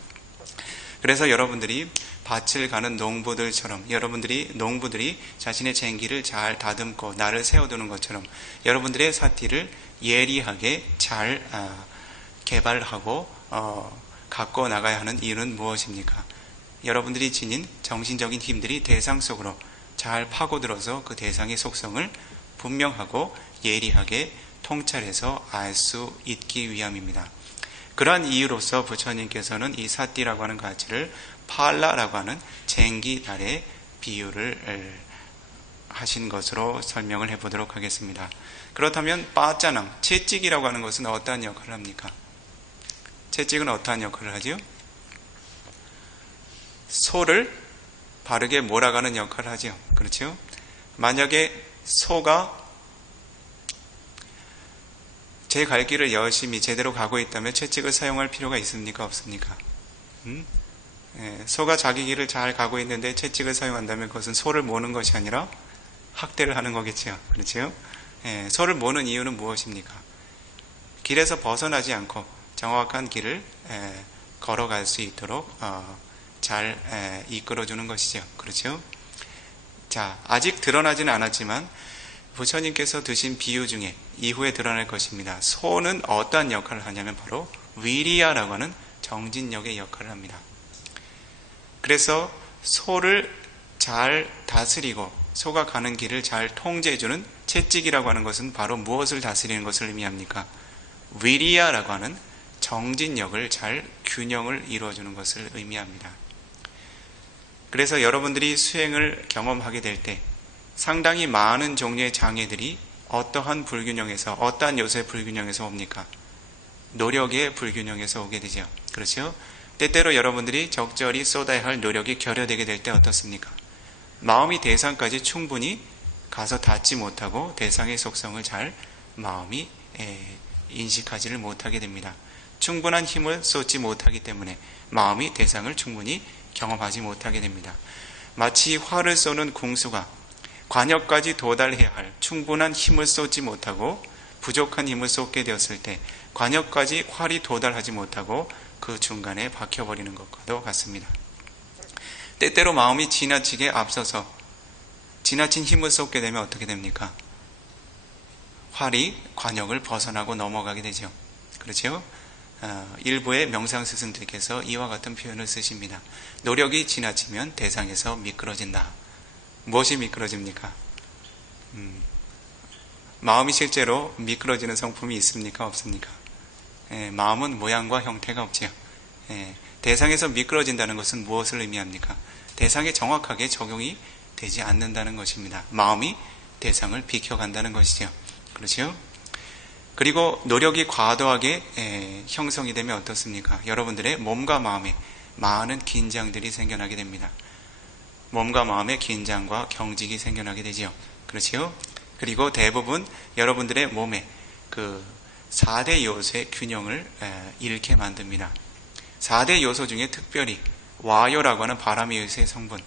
그래서 여러분들이 밭을 가는 농부들처럼 농부들이 자신의 쟁기를 잘 다듬고 날을 세워두는 것처럼 여러분들의 사띠를 예리하게 잘 개발하고 갖고 나가야 하는 이유는 무엇입니까? 여러분들이 지닌 정신적인 힘들이 대상 속으로 잘 파고들어서 그 대상의 속성을 분명하고 예리하게 통찰해서 알 수 있기 위함입니다. 그러한 이유로서 부처님께서는 이 사띠라고 하는 가치를 팔라라고 하는 쟁기 달의 비유를 하신 것으로 설명을 해보도록 하겠습니다. 그렇다면 빠짜낭, 채찍이라고 하는 것은 어떠한 역할을 합니까? 채찍은 어떠한 역할을 하죠? 소를 바르게 몰아가는 역할을 하죠. 그렇죠? 만약에 소가 제 갈 길을 열심히 제대로 가고 있다면 채찍을 사용할 필요가 있습니까? 없습니까? 소가 자기 길을 잘 가고 있는데 채찍을 사용한다면 그것은 소를 모는 것이 아니라 학대를 하는 거겠죠. 그렇죠? 소를 모는 이유는 무엇입니까? 길에서 벗어나지 않고 정확한 길을 걸어갈 수 있도록 잘 이끌어주는 것이죠. 그렇죠? 자, 아직 드러나지는 않았지만 부처님께서 드신 비유 중에 이후에 드러날 것입니다. 소는 어떠한 역할을 하냐면 바로 위리야라고 하는 정진력의 역할을 합니다. 그래서 소를 잘 다스리고 소가 가는 길을 잘 통제해주는 채찍이라고 하는 것은 바로 무엇을 다스리는 것을 의미합니까? 위리야라고 하는 정진력을 잘 균형을 이루어주는 것을 의미합니다. 그래서 여러분들이 수행을 경험하게 될 때 상당히 많은 종류의 장애들이 어떠한 불균형에서 어떠한 요소의 불균형에서 옵니까? 노력의 불균형에서 오게 되죠. 그렇죠? 때때로 여러분들이 적절히 쏟아야 할 노력이 결여되게 될 때 어떻습니까? 마음이 대상까지 충분히 가서 닿지 못하고 대상의 속성을 잘 마음이 인식하지를 못하게 됩니다. 충분한 힘을 쏟지 못하기 때문에 마음이 대상을 충분히 경험하지 못하게 됩니다. 마치 활을 쏘는 궁수가 관역까지 도달해야 할 충분한 힘을 쏟지 못하고 부족한 힘을 쏟게 되었을 때 관역까지 활이 도달하지 못하고 그 중간에 박혀버리는 것과도 같습니다. 때때로 마음이 지나치게 앞서서 지나친 힘을 쏟게 되면 어떻게 됩니까? 활이 관역을 벗어나고 넘어가게 되죠. 그렇죠? 일부의 명상 스승들께서 이와 같은 표현을 쓰십니다. 노력이 지나치면 대상에서 미끄러진다. 무엇이 미끄러집니까? 마음이 실제로 미끄러지는 성품이 있습니까? 없습니까? 마음은 모양과 형태가 없지요. 대상에서 미끄러진다는 것은 무엇을 의미합니까? 대상에 정확하게 적용이 되지 않는다는 것입니다. 마음이 대상을 비켜간다는 것이죠. 그렇죠? 그리고 노력이 과도하게 형성이 되면 어떻습니까? 여러분들의 몸과 마음에 많은 긴장들이 생겨나게 됩니다. 몸과 마음에 긴장과 경직이 생겨나게 되지요. 그렇지요? 그리고 대부분 여러분들의 몸에 그 4대 요소의 균형을 잃게 만듭니다. 4대 요소 중에 특별히 와요라고 하는 바람의 요소의 성분,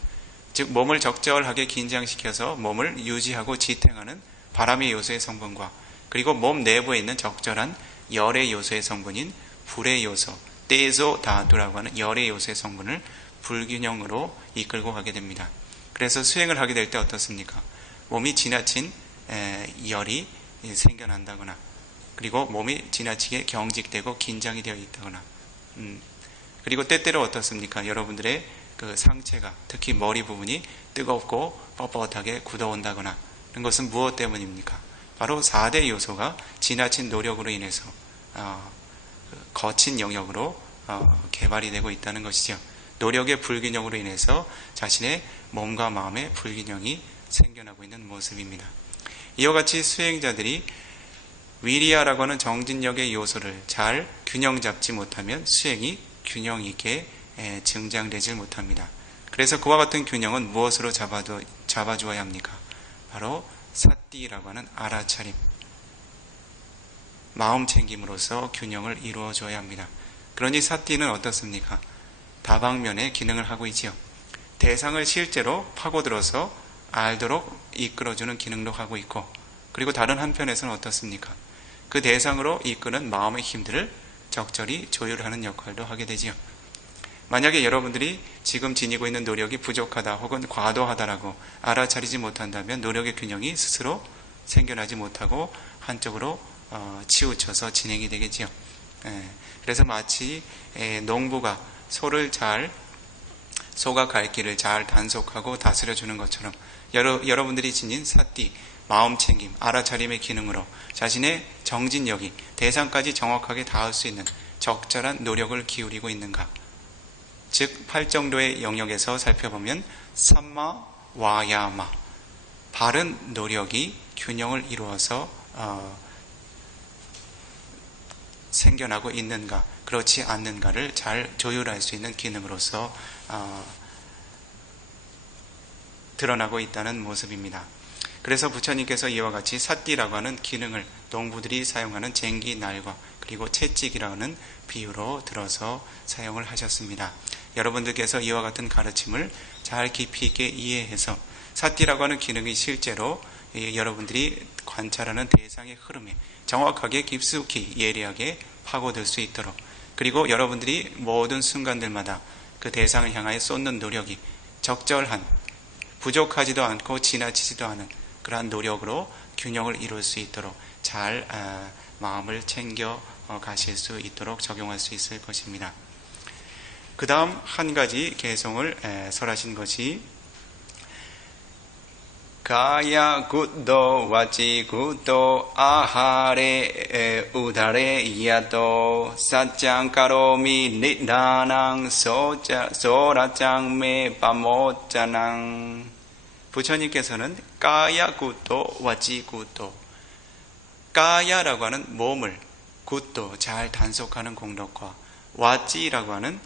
즉 몸을 적절하게 긴장시켜서 몸을 유지하고 지탱하는 바람의 요소의 성분과 그리고 몸 내부에 있는 적절한 열의 요소의 성분인 불의 요소, 떼소 다두라고 하는 열의 요소의 성분을 불균형으로 이끌고 가게 됩니다. 그래서 수행을 하게 될 때 어떻습니까? 몸이 지나친 열이 생겨난다거나 그리고 몸이 지나치게 경직되고 긴장이 되어 있다거나 그리고 때때로 어떻습니까? 여러분들의 그 상체가 특히 머리 부분이 뜨겁고 뻣뻣하게 굳어온다거나 이런 것은 무엇 때문입니까? 바로 4대 요소가 지나친 노력으로 인해서 거친 영역으로 개발이 되고 있다는 것이죠. 노력의 불균형으로 인해서 자신의 몸과 마음의 불균형이 생겨나고 있는 모습입니다. 이와 같이 수행자들이 위리아라고 하는 정진력의 요소를 잘 균형 잡지 못하면 수행이 균형 있게 증장되지 못합니다. 그래서 그와 같은 균형은 무엇으로 잡아주어야 합니까? 바로 사띠라고 하는 알아차림, 마음 챙김으로써 균형을 이루어줘야 합니다. 그러니 사띠는 어떻습니까? 다방면의 기능을 하고 있지요. 대상을 실제로 파고들어서 알도록 이끌어주는 기능도 하고 있고 그리고 다른 한편에서는 어떻습니까? 그 대상으로 이끄는 마음의 힘들을 적절히 조율하는 역할도 하게 되지요. 만약에 여러분들이 지금 지니고 있는 노력이 부족하다 혹은 과도하다라고 알아차리지 못한다면 노력의 균형이 스스로 생겨나지 못하고 한쪽으로 치우쳐서 진행이 되겠지요. 그래서 마치 농부가 소가 갈 길을 잘 단속하고 다스려주는 것처럼 여러분들이 지닌 사띠, 마음 챙김, 알아차림의 기능으로 자신의 정진력이 대상까지 정확하게 닿을 수 있는 적절한 노력을 기울이고 있는가? 즉 8정도의 영역에서 살펴보면 삼마, 와야마, 바른 노력이 균형을 이루어서 생겨나고 있는가, 그렇지 않는가를 잘 조율할 수 있는 기능으로서 드러나고 있다는 모습입니다. 그래서 부처님께서 이와 같이 사띠라고 하는 기능을 농부들이 사용하는 쟁기 날과 그리고 채찍이라고 하는 비유로 들어서 사용을 하셨습니다. 여러분들께서 이와 같은 가르침을 잘 깊이 있게 이해해서 사띠라고 하는 기능이 실제로 여러분들이 관찰하는 대상의 흐름에 정확하게 깊숙이 예리하게 파고들 수 있도록 그리고 여러분들이 모든 순간들마다 그 대상을 향하여 쏟는 노력이 적절한 부족하지도 않고 지나치지도 않은 그러한 노력으로 균형을 이룰 수 있도록 잘 마음을 챙겨 가실 수 있도록 적용할 수 있을 것입니다. 그 다음 한 가지 개성을 설하신 것이 가야 굿도 와지 굿도 아하레 우다레 야도 사짱 까로미 니다낭 소라짱 메 바모짜낭 부처님께서는 까야 굿도 와지 굿도 까야라고 하는 몸을 굿도 잘 단속하는 공덕과 와지라고 하는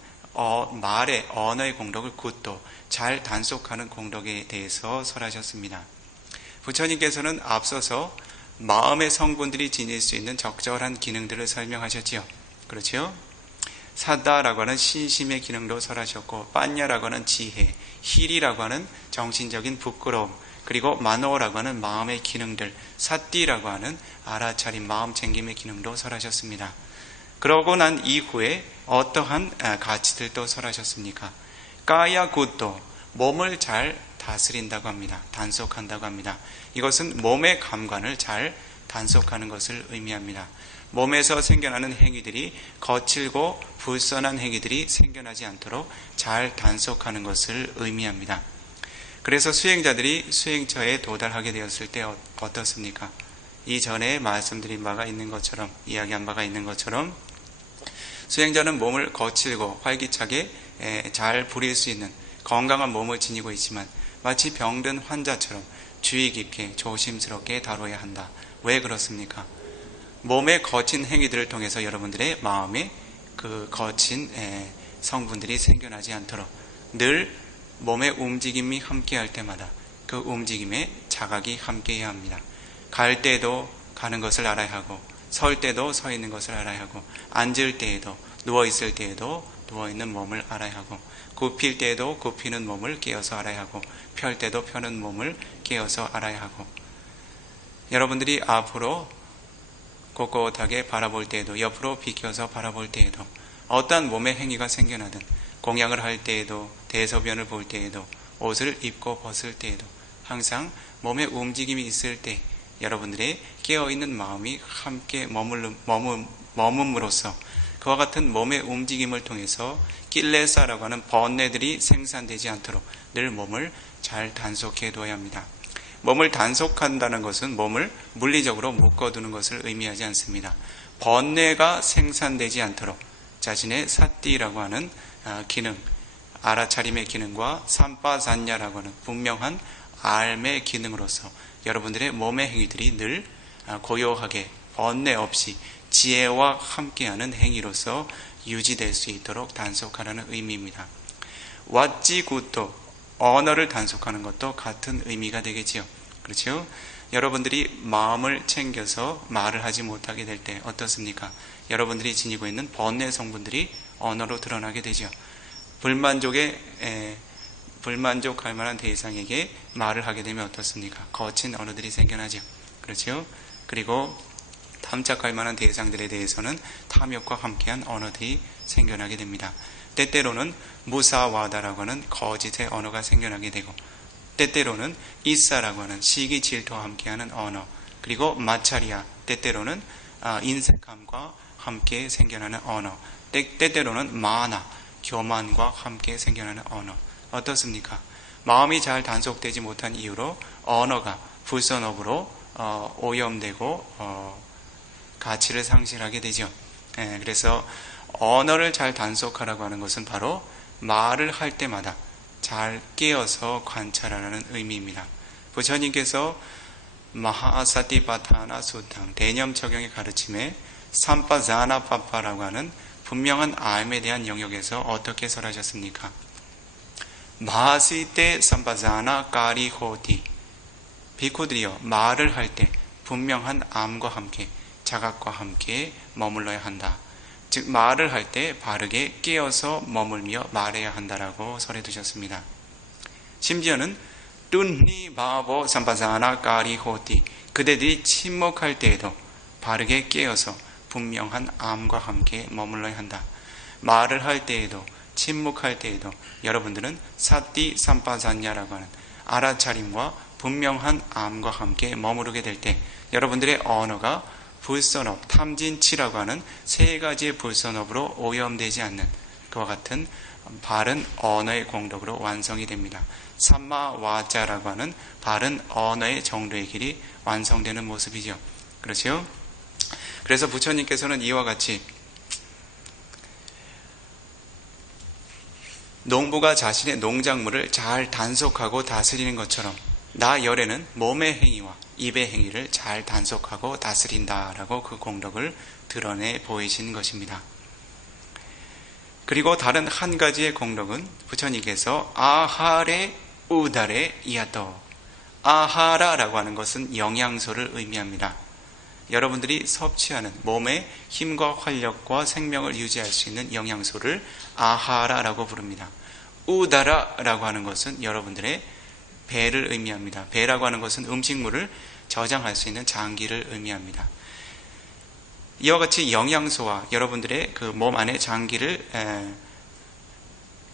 말의 언어의 공덕을 굿도 잘 단속하는 공덕에 대해서 설하셨습니다. 부처님께서는 앞서서 마음의 성분들이 지닐 수 있는 적절한 기능들을 설명하셨지요. 그렇죠? 사다라고 하는 신심의 기능도 설하셨고 빠냐라고 하는 지혜, 힐이라고 하는 정신적인 부끄러움, 그리고 마노라고 하는 마음의 기능들, 사띠라고 하는 알아차림 마음 챙김의 기능도 설하셨습니다. 그러고 난 이후에 어떠한 가치들도 설하셨습니까? 까야 굿도 몸을 잘 다스린다고 합니다. 단속한다고 합니다. 이것은 몸의 감관을 잘 단속하는 것을 의미합니다. 몸에서 생겨나는 행위들이 거칠고 불선한 행위들이 생겨나지 않도록 잘 단속하는 것을 의미합니다. 그래서 수행자들이 수행처에 도달하게 되었을 때 어떻습니까? 이전에 말씀드린 바가 있는 것처럼, 이야기한 바가 있는 것처럼 수행자는 몸을 거칠고 활기차게 잘 부릴 수 있는 건강한 몸을 지니고 있지만 마치 병든 환자처럼 주의 깊게 조심스럽게 다뤄야 한다. 왜 그렇습니까? 몸의 거친 행위들을 통해서 여러분들의 마음에 그 거친 성분들이 생겨나지 않도록 늘 몸의 움직임이 함께할 때마다 그 움직임에 자각이 함께해야 합니다. 갈 때도 가는 것을 알아야 하고, 설 때도 서 있는 것을 알아야 하고, 앉을 때에도, 누워있을 때에도 누워있는 몸을 알아야 하고, 굽힐 때에도 굽히는 몸을 깨어서 알아야 하고, 펼 때도 펴는 몸을 깨어서 알아야 하고, 여러분들이 앞으로 꼿꼿하게 바라볼 때에도, 옆으로 비켜서 바라볼 때에도, 어떠한 몸의 행위가 생겨나든, 공양을 할 때에도, 대소변을 볼 때에도, 옷을 입고 벗을 때에도 항상 몸의 움직임이 있을 때 여러분들의 깨어있는 마음이 함께 머금으로써 그와 같은 몸의 움직임을 통해서 낄레사라고 하는 번뇌들이 생산되지 않도록 늘 몸을 잘 단속해 둬야 합니다. 몸을 단속한다는 것은 몸을 물리적으로 묶어두는 것을 의미하지 않습니다. 번뇌가 생산되지 않도록 자신의 사띠라고 하는 기능, 알아차림의 기능과 삼빠잔냐라고 하는 분명한 알의 기능으로서 여러분들의 몸의 행위들이 늘 고요하게 번뇌 없이 지혜와 함께하는 행위로서 유지될 수 있도록 단속하라는 의미입니다. 왓지굿도 언어를 단속하는 것도 같은 의미가 되겠지요. 그렇죠? 여러분들이 마음을 챙겨서 말을 하지 못하게 될 때 어떻습니까? 여러분들이 지니고 있는 번뇌 성분들이 언어로 드러나게 되죠. 불만족할 만한 대상에게 말을 하게 되면 어떻습니까? 거친 언어들이 생겨나죠. 그렇죠? 그리고 탐착할 만한 대상들에 대해서는 탐욕과 함께한 언어들이 생겨나게 됩니다. 때때로는 무사와다라고 하는 거짓의 언어가 생겨나게 되고, 때때로는 이사라고 하는 시기 질투와 함께하는 언어, 그리고 마차리아, 때때로는 인색함과 함께 생겨나는 언어, 때때로는 마나, 교만과 함께 생겨나는 언어. 어떻습니까? 마음이 잘 단속되지 못한 이유로 언어가 불선업으로 오염되고 가치를 상실하게 되죠. 그래서 언어를 잘 단속하라고 하는 것은 바로 말을 할 때마다 잘 깨어서 관찰하라는 의미입니다. 부처님께서 마하사티파타나 수탕 대념적용의 가르침에 삼빠자나파파라고 하는 분명한 암에 대한 영역에서 어떻게 설하셨습니까? 마시테 삼빠자나 까리호티, 비코들이여 말을 할 때 분명한 암과 함께 자각과 함께 머물러야 한다. 즉 말을 할 때 바르게 깨어서 머물며 말해야 한다라고 설해 두셨습니다. 심지어는 뚠니 바보 삼빠자나 까리호티, 그대들이 침묵할 때에도 바르게 깨어서 분명한 암과 함께 머물러야 한다. 말을 할 때에도 침묵할 때에도 여러분들은 사띠 삼빠잔냐라고 하는 알아차림과 분명한 암과 함께 머무르게 될 때 여러분들의 언어가 불선업, 탐진치라고 하는 세 가지의 불선업으로 오염되지 않는 그와 같은 바른 언어의 공덕으로 완성이 됩니다. 삼마와자라고 하는 바른 언어의 정도의 길이 완성되는 모습이죠. 그렇죠? 그래서 부처님께서는 이와 같이 농부가 자신의 농작물을 잘 단속하고 다스리는 것처럼 나 열에는 몸의 행위와 입의 행위를 잘 단속하고 다스린다라고 그 공덕을 드러내 보이신 것입니다. 그리고 다른 한 가지의 공덕은 부처님께서 아하레 우다레 이야토, 아하라라고 하는 것은 영양소를 의미합니다. 여러분들이 섭취하는 몸의 힘과 활력과 생명을 유지할 수 있는 영양소를 아하라라고 부릅니다. 우다라라고 하는 것은 여러분들의 배를 의미합니다. 배라고 하는 것은 음식물을 저장할 수 있는 장기를 의미합니다. 이와 같이 영양소와 여러분들의 그 몸 안의 장기를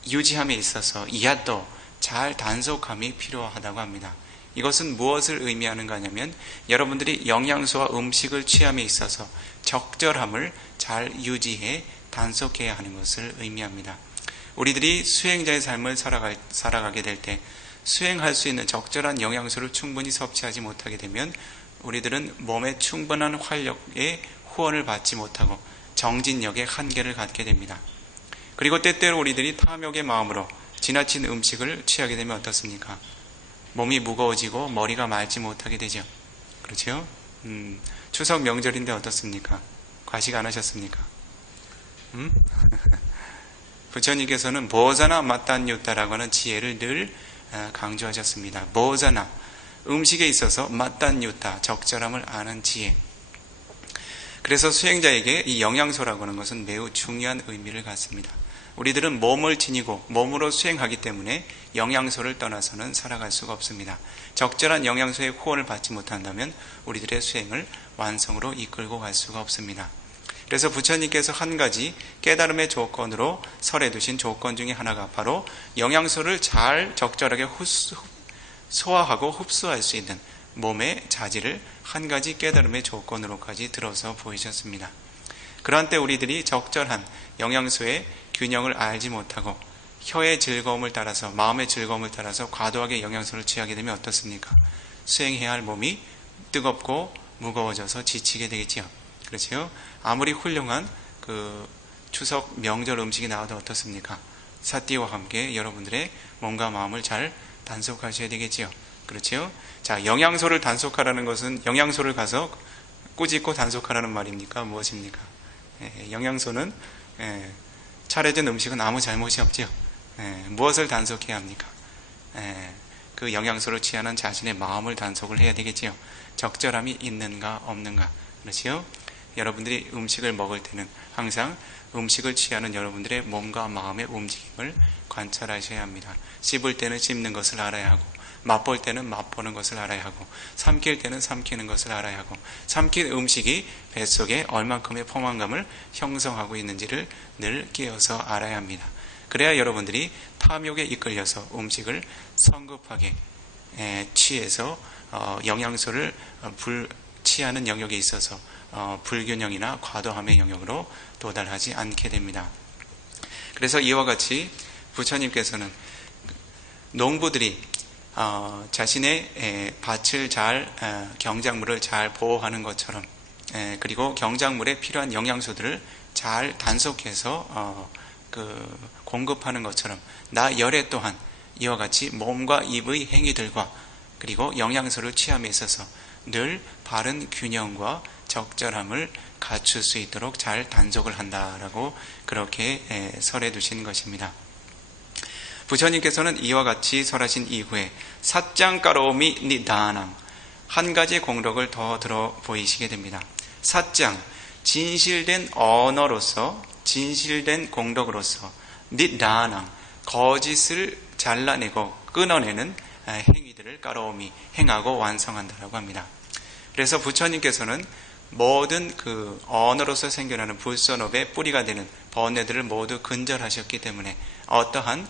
유지함에 있어서 이야또 잘 단속함이 필요하다고 합니다. 이것은 무엇을 의미하는가 하냐면 여러분들이 영양소와 음식을 취함에 있어서 적절함을 잘 유지해 단속해야 하는 것을 의미합니다. 우리들이 수행자의 삶을 살아가게 될 때 수행할 수 있는 적절한 영양소를 충분히 섭취하지 못하게 되면 우리들은 몸에 충분한 활력의 후원을 받지 못하고 정진력의 한계를 갖게 됩니다. 그리고 때때로 우리들이 탐욕의 마음으로 지나친 음식을 취하게 되면 어떻습니까? 몸이 무거워지고 머리가 맑지 못하게 되죠. 그렇죠? 추석 명절인데 어떻습니까? 과식 안 하셨습니까? 부처님께서는 보자나 맞단유따라고 하는 지혜를 늘 강조하셨습니다. 보자나, 음식에 있어서 맞단유따, 적절함을 아는 지혜. 그래서 수행자에게 이 영양소라고 하는 것은 매우 중요한 의미를 갖습니다. 우리들은 몸을 지니고 몸으로 수행하기 때문에 영양소를 떠나서는 살아갈 수가 없습니다. 적절한 영양소의 후원을 받지 못한다면 우리들의 수행을 완성으로 이끌고 갈 수가 없습니다. 그래서 부처님께서 한 가지 깨달음의 조건으로 설해 두신 조건 중에 하나가 바로 영양소를 잘 적절하게 소화하고 흡수할 수 있는 몸의 자질을 한 가지 깨달음의 조건으로까지 들어서 보이셨습니다. 그러한 때 우리들이 적절한 영양소의 균형을 알지 못하고 혀의 즐거움을 따라서 마음의 즐거움을 따라서 과도하게 영양소를 취하게 되면 어떻습니까? 수행해야 할 몸이 뜨겁고 무거워져서 지치게 되겠지요. 그렇죠? 아무리 훌륭한 그 추석 명절 음식이 나와도 어떻습니까? 사띠와 함께 여러분들의 몸과 마음을 잘 단속하셔야 되겠지요. 그렇죠? 자, 영양소를 단속하라는 것은 영양소를 가서 꾸짖고 단속하라는 말입니까? 무엇입니까? 영양소는 차려진 음식은 아무 잘못이 없죠. 무엇을 단속해야 합니까? 그 영양소를 취하는 자신의 마음을 단속을 해야 되겠지요. 적절함이 있는가 없는가. 그렇지요? 여러분들이 음식을 먹을 때는 항상 음식을 취하는 여러분들의 몸과 마음의 움직임을 관찰하셔야 합니다. 씹을 때는 씹는 것을 알아야 하고, 맛볼 때는 맛보는 것을 알아야 하고, 삼킬 때는 삼키는 것을 알아야 하고, 삼킨 음식이 뱃속에 얼만큼의 포만감을 형성하고 있는지를 늘 끼어서 알아야 합니다. 그래야 여러분들이 탐욕에 이끌려서 음식을 성급하게 취해서 영양소를 취하는 영역에 있어서 불균형이나 과도함의 영역으로 도달하지 않게 됩니다. 그래서 이와 같이 부처님께서는 농부들이 자신의 밭을 경작물을 잘 보호하는 것처럼, 그리고 경작물에 필요한 영양소들을 잘 단속해서 공급하는 것처럼 나 열애 또한 이와 같이 몸과 입의 행위들과 그리고 영양소를 취함에 있어서 늘 바른 균형과 적절함을 갖출 수 있도록 잘 단속을 한다라고 그렇게 설해 두신 것입니다. 부처님께서는 이와 같이 설하신 이후에 사짱가로미 니다낭, 한 가지 공덕을 더 들어 보이시게 됩니다. 사짱, 진실된 언어로서, 진실된 공덕으로서, 니다낭, 거짓을 잘라내고 끊어내는 행위들을 까로미, 행하고 완성한다라고 합니다. 그래서 부처님께서는 모든 그 언어로서 생겨나는 불선업의 뿌리가 되는 번뇌들을 모두 근절하셨기 때문에 어떠한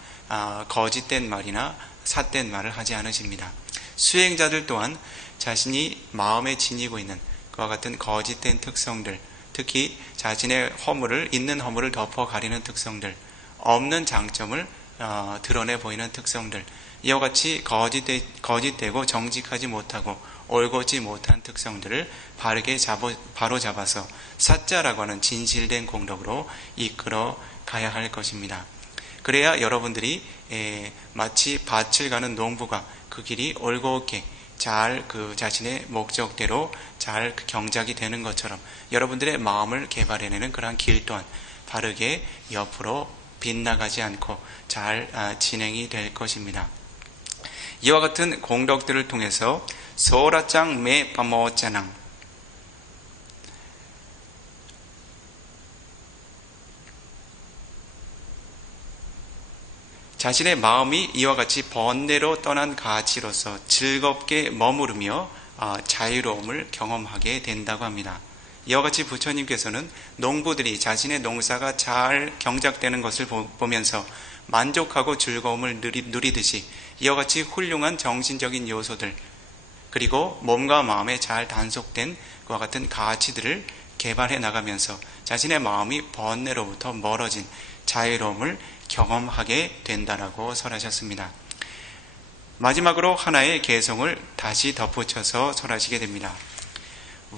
거짓된 말이나 삿된 말을 하지 않으십니다. 수행자들 또한 자신이 마음에 지니고 있는 그와 같은 거짓된 특성들, 특히 자신의 있는 허물을 덮어 가리는 특성들, 없는 장점을 드러내 보이는 특성들, 이와 같이 거짓되고 정직하지 못하고 올곧지 못한 특성들을 바로 잡아서 사자라고 하는 진실된 공덕으로 이끌어 가야 할 것입니다. 그래야 여러분들이 마치 밭을 가는 농부가 그 길이 올곧게 잘 그 자신의 목적대로 잘 경작이 되는 것처럼 여러분들의 마음을 개발해내는 그러한 길 또한 바르게 옆으로 빗나가지 않고 잘 진행이 될 것입니다. 이와 같은 공덕들을 통해서 소라짱 매 빠모짜낭, 자신의 마음이 이와 같이 번뇌로 떠난 가치로서 즐겁게 머무르며 자유로움을 경험하게 된다고 합니다. 이와 같이 부처님께서는 농부들이 자신의 농사가 잘 경작되는 것을 보면서 만족하고 즐거움을 누리듯이 이와 같이 훌륭한 정신적인 요소들, 그리고 몸과 마음에 잘 단속된 그와 같은 가치들을 개발해 나가면서 자신의 마음이 번뇌로부터 멀어진 자유로움을 경험하게 된다라고 설하셨습니다. 마지막으로 하나의 개성을 다시 덧붙여서 설하시게 됩니다.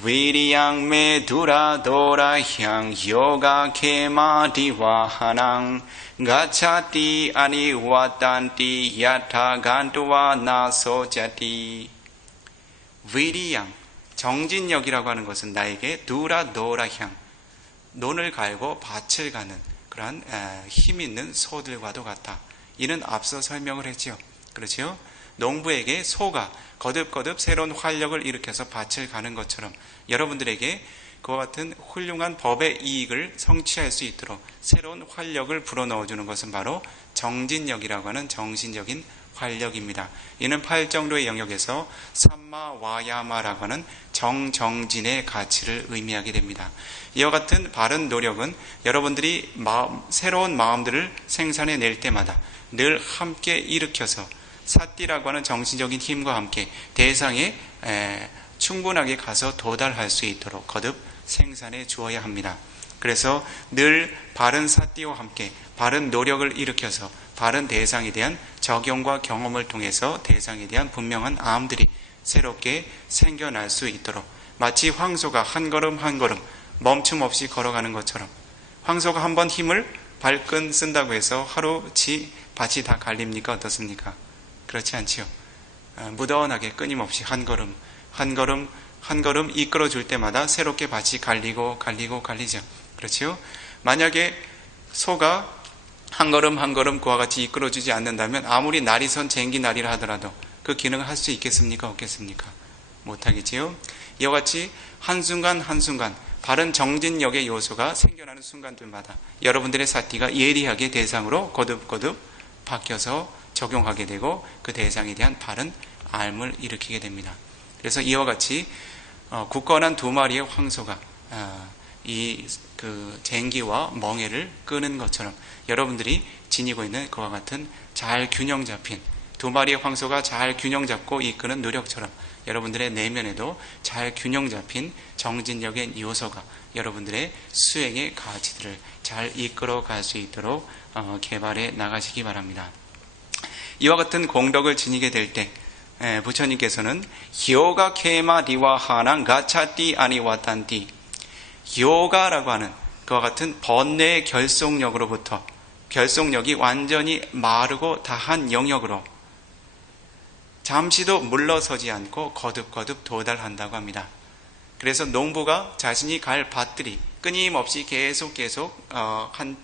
위리양 메두라 도라향 요가 케마 디와하낭 가차티 아니 와탄티 야타 간투와 나소자티. 위리양, 정진력이라고 하는 것은 나에게 누라 도라향, 논을 갈고 밭을 가는 그러한 힘 있는 소들과도 같다. 이는 앞서 설명을 했지요. 그렇지요? 농부에게 소가 거듭거듭 새로운 활력을 일으켜서 밭을 가는 것처럼 여러분들에게 그와 같은 훌륭한 법의 이익을 성취할 수 있도록 새로운 활력을 불어넣어주는 것은 바로 정진력이라고 하는 정신적인 활력입니다. 이는 8정도의 영역에서 삼마와야마라고 하는 정정진의 가치를 의미하게 됩니다. 이와 같은 바른 노력은 여러분들이 새로운 마음들을 생산해낼 때마다 늘 함께 일으켜서 사띠라고 하는 정신적인 힘과 함께 대상에 충분하게 가서 도달할 수 있도록 거듭 생산해 주어야 합니다. 그래서 늘 바른 사띠와 함께 바른 노력을 일으켜서 바른 대상에 대한 적용과 경험을 통해서 대상에 대한 분명한 암들이 새롭게 생겨날 수 있도록, 마치 황소가 한 걸음 한 걸음 멈춤 없이 걸어가는 것처럼, 황소가 한번 힘을 발끈 쓴다고 해서 하루치 밭이 다 갈립니까? 어떻습니까? 그렇지 않지요. 무던하게 끊임없이 한 걸음 한 걸음 한 걸음 이끌어 줄 때마다 새롭게 밭이 갈리죠. 그렇지요? 만약에 소가 한 걸음 한 걸음 그와 같이 이끌어 주지 않는다면 아무리 날이 선 쟁기날이라 하더라도 그 기능을 할 수 있겠습니까? 없겠습니까? 못하겠지요? 이와 같이 한순간 한순간 바른 정진력의 요소가 생겨나는 순간들마다 여러분들의 사티가 예리하게 대상으로 거듭거듭 바뀌어서 적용하게 되고 그 대상에 대한 바른 알을 일으키게 됩니다. 그래서 이와 같이 굳건한 두 마리의 황소가 그 쟁기와 멍에를 끄는 것처럼 여러분들이 지니고 있는 그와 같은 잘 균형 잡힌 두 마리의 황소가 잘 균형 잡고 이끄는 노력처럼 여러분들의 내면에도 잘 균형 잡힌 정진력의 요소가 여러분들의 수행의 가치들을 잘 이끌어 갈 수 있도록 개발해 나가시기 바랍니다. 이와 같은 공덕을 지니게 될 때 부처님께서는 요가 케마 리와 하낭 가차띠 아니 와탄띠, 요가라고 하는 그와 같은 번뇌의 결속력이 완전히 마르고 다한 영역으로 잠시도 물러서지 않고 거듭거듭 도달한다고 합니다. 그래서 농부가 자신이 갈 밭들이 끊임없이 계속 한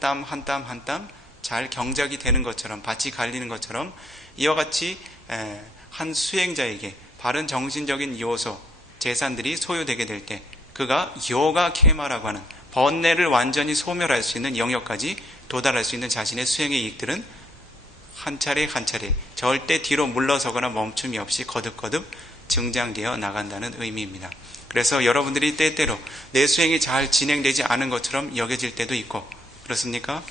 땀 한 땀 한 땀 잘 경작이 되는 것처럼, 밭이 갈리는 것처럼 이와 같이 한 수행자에게 바른 정신적인 요소, 재산들이 소요되게 될 때 그가 요가 케마라고 하는 번뇌를 완전히 소멸할 수 있는 영역까지 도달할 수 있는 자신의 수행의 이익들은 한 차례 한 차례 절대 뒤로 물러서거나 멈춤이 없이 거듭거듭 증장되어 나간다는 의미입니다. 그래서 여러분들이 때때로 내 수행이 잘 진행되지 않은 것처럼 여겨질 때도 있고, 그렇습니까?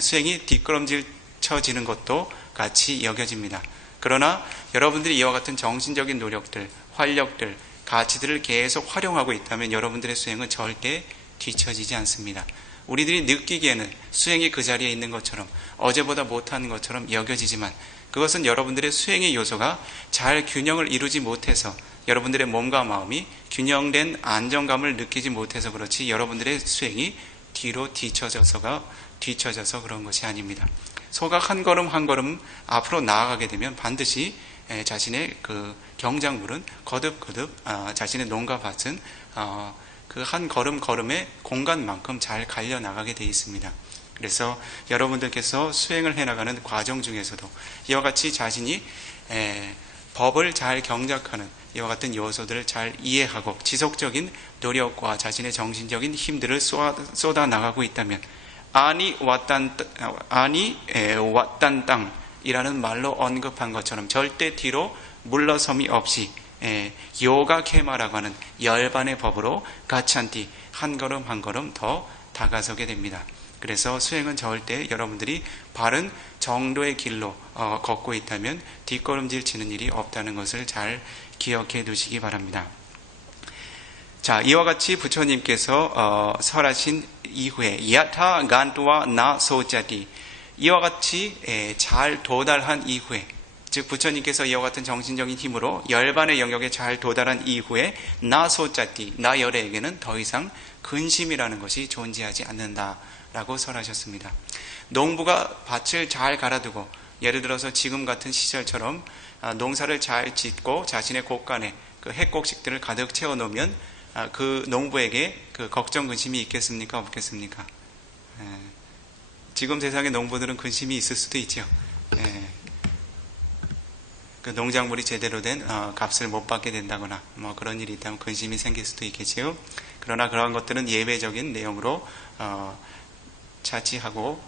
수행이 뒷걸음질쳐지는 것도 같이 여겨집니다. 그러나 여러분들이 이와 같은 정신적인 노력들, 활력들, 가치들을 계속 활용하고 있다면 여러분들의 수행은 절대 뒤처지지 않습니다. 우리들이 느끼기에는 수행이 그 자리에 있는 것처럼, 어제보다 못하는 것처럼 여겨지지만 그것은 여러분들의 수행의 요소가 잘 균형을 이루지 못해서, 여러분들의 몸과 마음이 균형된 안정감을 느끼지 못해서 그렇지 여러분들의 수행이 뒤로 뒤처져서 그런 것이 아닙니다. 소가 한 걸음 한 걸음 앞으로 나아가게 되면 반드시 자신의 그 경작물은 거듭거듭 자신의 농가 밭은 그 한 걸음 걸음의 공간만큼 잘 갈려 나가게 되어 있습니다. 그래서 여러분들께서 수행을 해나가는 과정 중에서도 이와 같이 자신이 법을 잘 경작하는 이와 같은 요소들을 잘 이해하고 지속적인 노력과 자신의 정신적인 힘들을 쏟아 나가고 있다면 아니 왔단 땅이라는 말로 언급한 것처럼 절대 뒤로 물러섬이 없이 요가 케마라고 하는 열반의 법으로 가찬티 한 걸음 한 걸음 더 다가서게 됩니다. 그래서 수행은 저을 때 여러분들이 바른 정도의 길로 걷고 있다면 뒷걸음질 치는 일이 없다는 것을 잘 기억해 두시기 바랍니다. 자, 이와 같이 부처님께서 설하신 이후에 야타 간투와 나 소자디, 이와 같이 잘 도달한 이후에, 즉 부처님께서 이와 같은 정신적인 힘으로 열반의 영역에 잘 도달한 이후에 나 소자디, 나 열애에게는 더 이상 근심이라는 것이 존재하지 않는다라고 설하셨습니다. 농부가 밭을 잘 갈아두고, 예를 들어서 지금 같은 시절처럼 농사를 잘 짓고 자신의 곳간에 그 핵곡식들을 가득 채워놓으면 그 농부에게 그 걱정 근심이 있겠습니까? 없겠습니까? 지금 세상의 농부들은 근심이 있을 수도 있죠. 그 농작물이 제대로 된 값을 못 받게 된다거나 뭐 그런 일이 있다면 근심이 생길 수도 있겠지요. 그러나 그러한 것들은 예외적인 내용으로 자치하고,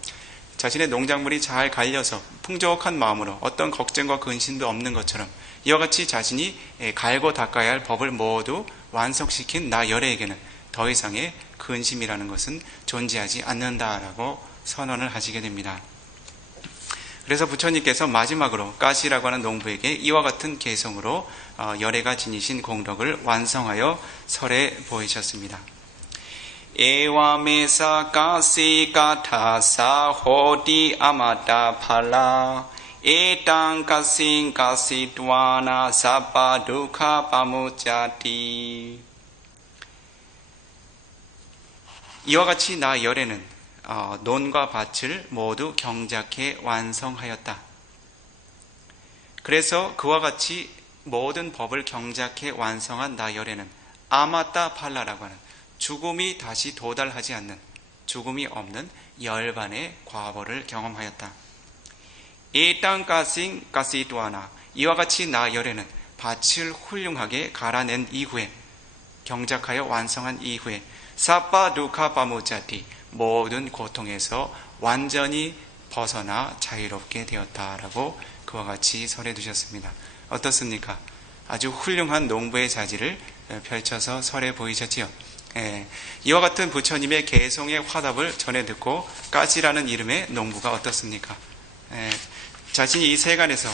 자신의 농작물이 잘 갈려서 풍족한 마음으로 어떤 걱정과 근심도 없는 것처럼 이와 같이 자신이 갈고 닦아야 할 법을 모두 완성시킨 나 열애에게는 더 이상의 근심이라는 것은 존재하지 않는다라고 선언을 하시게 됩니다. 그래서 부처님께서 마지막으로 가시라고 하는 농부에게 이와 같은 개성으로 열애가 지니신 공덕을 완성하여 설해 보이셨습니다. 에와메사 가시 가타사 호디 아마타 팔라 에땅 가신 가시 두아나 사파 두카 파무자티. 이와 같이 나 열애는 논과 밭을 모두 경작해 완성하였다. 그래서 그와 같이 모든 법을 경작해 완성한 나 열애는 아마타 팔라라고 하는 죽음이 다시 도달하지 않는, 죽음이 없는 열반의 과보를 경험하였다. 이 땅 가신 가시두아나, 이와 같이 나 열애는 밭을 훌륭하게 갈아낸 이후에, 경작하여 완성한 이후에 사파 두카 파무자티, 모든 고통에서 완전히 벗어나 자유롭게 되었다라고 그와 같이 설해 두셨습니다. 어떻습니까? 아주 훌륭한 농부의 자질을 펼쳐서 설해 보이셨지요. 이와 같은 부처님의 개성의 화답을 전해 듣고 까지라는 이름의 농부가 어떻습니까? 자신이 이 세간에서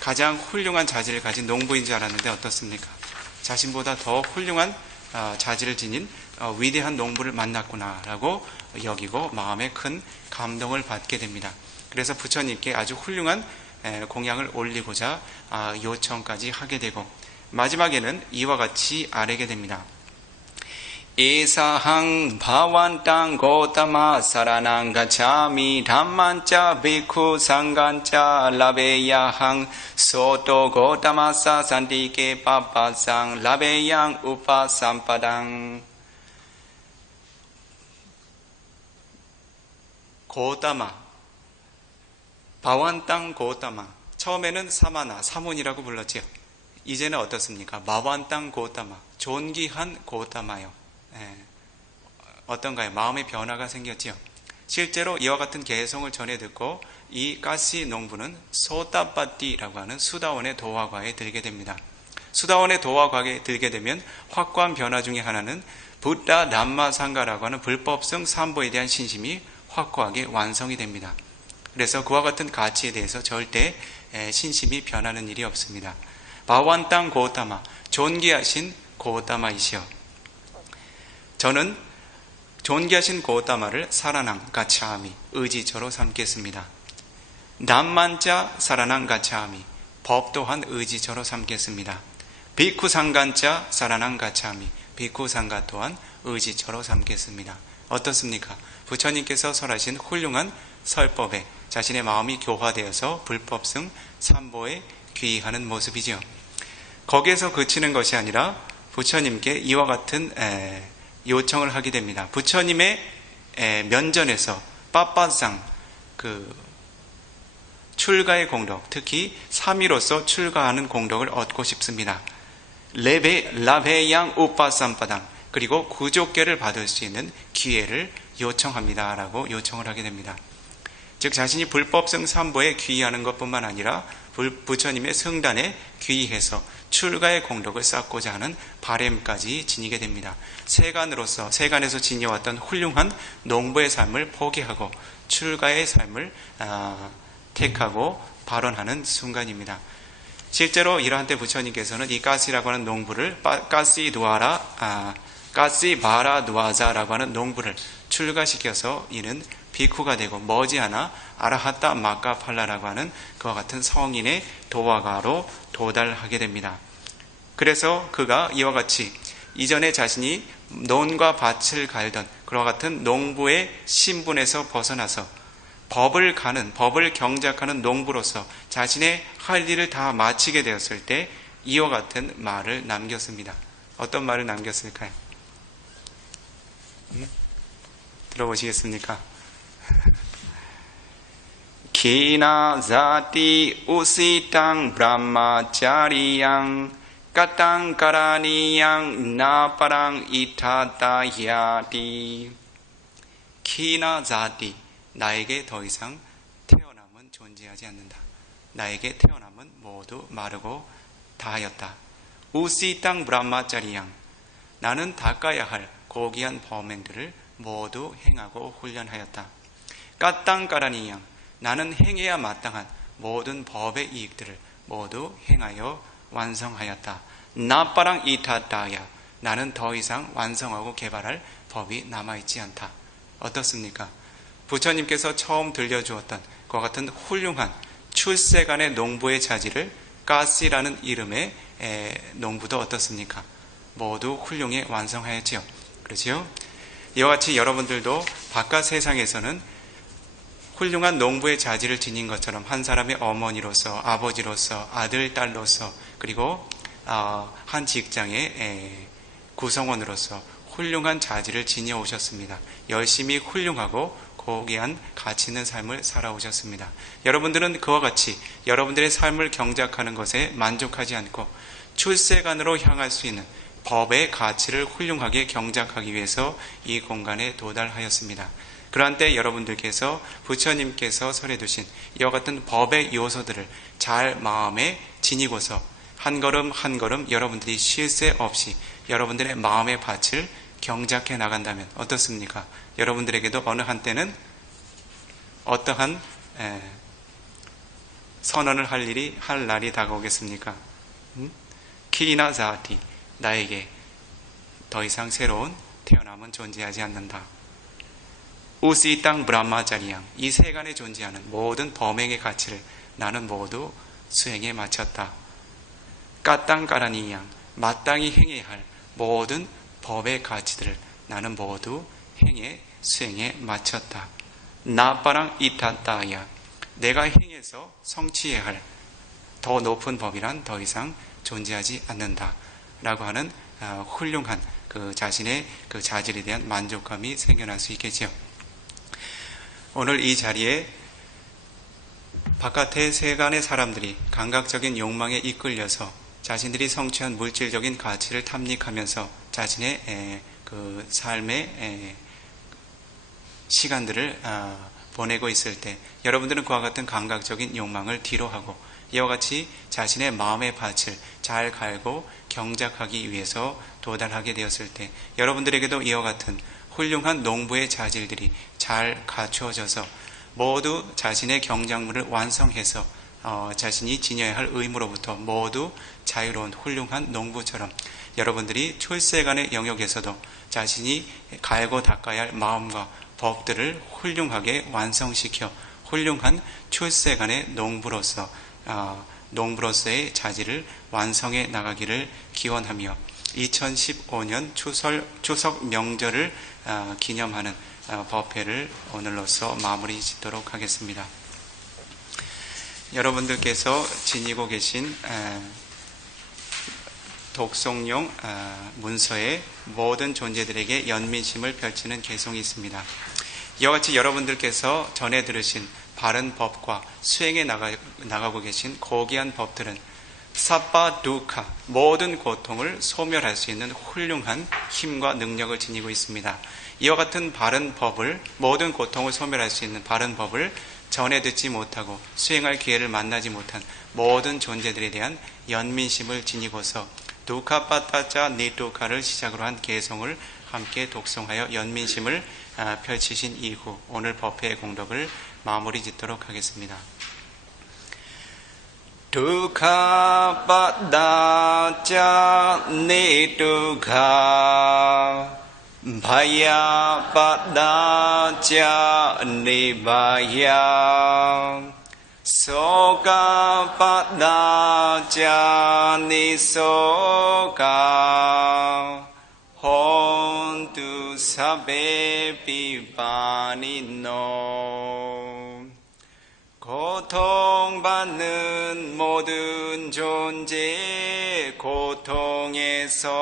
가장 훌륭한 자질을 가진 농부인 줄 알았는데 어떻습니까? 자신보다 더 훌륭한 자질을 지닌 위대한 농부를 만났구나라고 여기고 마음에 큰 감동을 받게 됩니다. 그래서 부처님께 아주 훌륭한 공양을 올리고자 요청까지 하게 되고, 마지막에는 이와 같이 아뢰게 됩니다. 에사항 바완땅 고타마 사라낭 가차미 담만짜 비쿠 상간짜 라베야항 소토 고타마사 산디케 파파상 라베양 우파삼파당. 고타마, 바완땅 고타마, 처음에는 사마나, 사문이라고 불렀지요. 이제는 어떻습니까? 마완땅 고타마, 존귀한 고타마요. 어떤가요? 마음의 변화가 생겼지요. 실제로 이와 같은 개성을 전해 듣고 이 가시 농부는 소타빠띠라고 하는 수다원의 도화과에 들게 됩니다. 수다원의 도화과에 들게 되면 확고한 변화 중에 하나는 부타 담마 상가라고 하는 불법성 삼보에 대한 신심이 확고하게 완성이 됩니다. 그래서 그와 같은 가치에 대해서 절대 신심이 변하는 일이 없습니다. 바완땅 고타마, 존귀하신 고타마이시여, 저는 존귀하신 고타마를 사라낭 가차하미, 의지처로 삼겠습니다. 남만자 사라낭 가차하미, 법 또한 의지처로 삼겠습니다. 비쿠상간자 사라낭 가차하미, 비쿠상가 또한 의지처로 삼겠습니다. 어떻습니까? 부처님께서 설하신 훌륭한 설법에 자신의 마음이 교화되어서 불법승 삼보에 귀의하는 모습이죠. 거기에서 그치는 것이 아니라 부처님께 이와 같은 요청을 하게 됩니다. 부처님의 면전에서 빠빠상, 그 출가의 공덕, 특히 삼위로서 출가하는 공덕을 얻고 싶습니다. 라베양 우빠삼바당, 그리고 구족계를 받을 수 있는 기회를 요청합니다라고 요청을 하게 됩니다. 즉 자신이 불법성 삼보에 귀의하는 것뿐만 아니라 부처님의 성단에 귀의해서 출가의 공덕을 쌓고자 하는 바램까지 지니게 됩니다. 세간에서 지녀왔던 훌륭한 농부의 삶을 포기하고 출가의 삶을 택하고 발언하는 순간입니다. 실제로 이러한 때 부처님께서는 이 가시라고 하는 농부를 가시바라 누아자라고 하는 농부를 출가시켜서 이는 비쿠가 되고 머지않아 아라하타 마카팔라라고 하는 그와 같은 성인의 도화가로 도달하게 됩니다. 그래서 그가 이와 같이 이전에 자신이 논과 밭을 갈던 그와 같은 농부의 신분에서 벗어나서 법을 경작하는 농부로서 자신의 할 일을 다 마치게 되었을 때 이와 같은 말을 남겼습니다. 어떤 말을 남겼을까요? 들어보시겠습니까? 키나 자티 우시탕 브라마차리양 까땅 까라니양 나파랑 이타타야티. 키나 자티, 나에게 더 이상 태어남은 존재하지 않는다. 나에게 태어남은 모두 마르고 다하였다. 우시땅 브라마차리양, 나는 닦아야 할 고귀한 범행들을 모두 행하고 훈련하였다. 까땅 까라니양, 나는 행해야 마땅한 모든 법의 이익들을 모두 행하여 완성하였다. 나빠랑 이타다야, 나는 더 이상 완성하고 개발할 법이 남아있지 않다. 어떻습니까? 부처님께서 처음 들려주었던 그와 같은 훌륭한 출세간의 농부의 자질을 가시라는 이름의 농부도 어떻습니까? 모두 훌륭히 완성하였지요. 그렇지요? 이와 같이 여러분들도 바깥 세상에서는 훌륭한 농부의 자질을 지닌 것처럼 한 사람의 어머니로서, 아버지로서, 아들, 딸로서, 그리고 한 직장의 구성원으로서 훌륭한 자질을 지녀오셨습니다. 열심히 훌륭하고 고귀한 가치 있는 삶을 살아오셨습니다. 여러분들은 그와 같이 여러분들의 삶을 경작하는 것에 만족하지 않고 출세간으로 향할 수 있는 법의 가치를 훌륭하게 경작하기 위해서 이 공간에 도달하였습니다. 그러한 때 여러분들께서 부처님께서 설해 두신 이와 같은 법의 요소들을 잘 마음에 지니고서 한 걸음 한 걸음 여러분들이 쉴 새 없이 여러분들의 마음의 밭을 경작해 나간다면 어떻습니까? 여러분들에게도 어느 한때는 어떠한 선언을 할 날이 다가오겠습니까? 키나 자티, 나에게 더 이상 새로운 태어남은 존재하지 않는다. 우시 땅 브라마자리양, 이 세간에 존재하는 모든 범행의 가치를 나는 모두 수행에 마쳤다. 까땅 까라니양, 마땅히 행해야 할 모든 법의 가치들을 나는 모두 수행에 마쳤다. 나빠랑 이타따야, 내가 행해서 성취해야 할 더 높은 법이란 더 이상 존재하지 않는다. 라고 하는 훌륭한 그 자신의 그 자질에 대한 만족감이 생겨날 수 있겠죠. 오늘 이 자리에 바깥의 세간의 사람들이 감각적인 욕망에 이끌려서 자신들이 성취한 물질적인 가치를 탐닉하면서 자신의 그 삶의 시간들을 보내고 있을 때 여러분들은 그와 같은 감각적인 욕망을 뒤로하고 이와 같이 자신의 마음의 밭을 잘 갈고 경작하기 위해서 도달하게 되었을 때 여러분들에게도 이와 같은 훌륭한 농부의 자질들이 잘 갖추어져서 모두 자신의 경작물을 완성해서 자신이 지녀야 할 의무로부터 모두 자유로운 훌륭한 농부처럼 여러분들이 출세간의 영역에서도 자신이 갈고 닦아야 할 마음과 법들을 훌륭하게 완성시켜 훌륭한 출세간의 농부로서의 자질을 완성해 나가기를 기원하며 2015년 추석 명절을 기념하는 법회를 오늘로써 마무리 짓도록 하겠습니다. 여러분들께서 지니고 계신 독송용 문서에 모든 존재들에게 연민심을 펼치는 개송이 있습니다. 이와 같이 여러분들께서 전해 들으신 바른 법과 수행해 나가고 계신 고귀한 법들은 사빠 두카, 모든 고통을 소멸할 수 있는 훌륭한 힘과 능력을 지니고 있습니다. 이와 같은 바른 법을, 모든 고통을 소멸할 수 있는 바른 법을 전해 듣지 못하고 수행할 기회를 만나지 못한 모든 존재들에 대한 연민심을 지니고서 두카빠따자 니두카를 시작으로 한 개성을 함께 독송하여 연민심을 펼치신 이후 오늘 법회의 공덕을 마무리 짓도록 하겠습니다. 두카빠따자 니두카 바야빠따자 니바야 소가빠따자 니소가 혼두 사베비바니노 고통받는 모든 존재 고통에서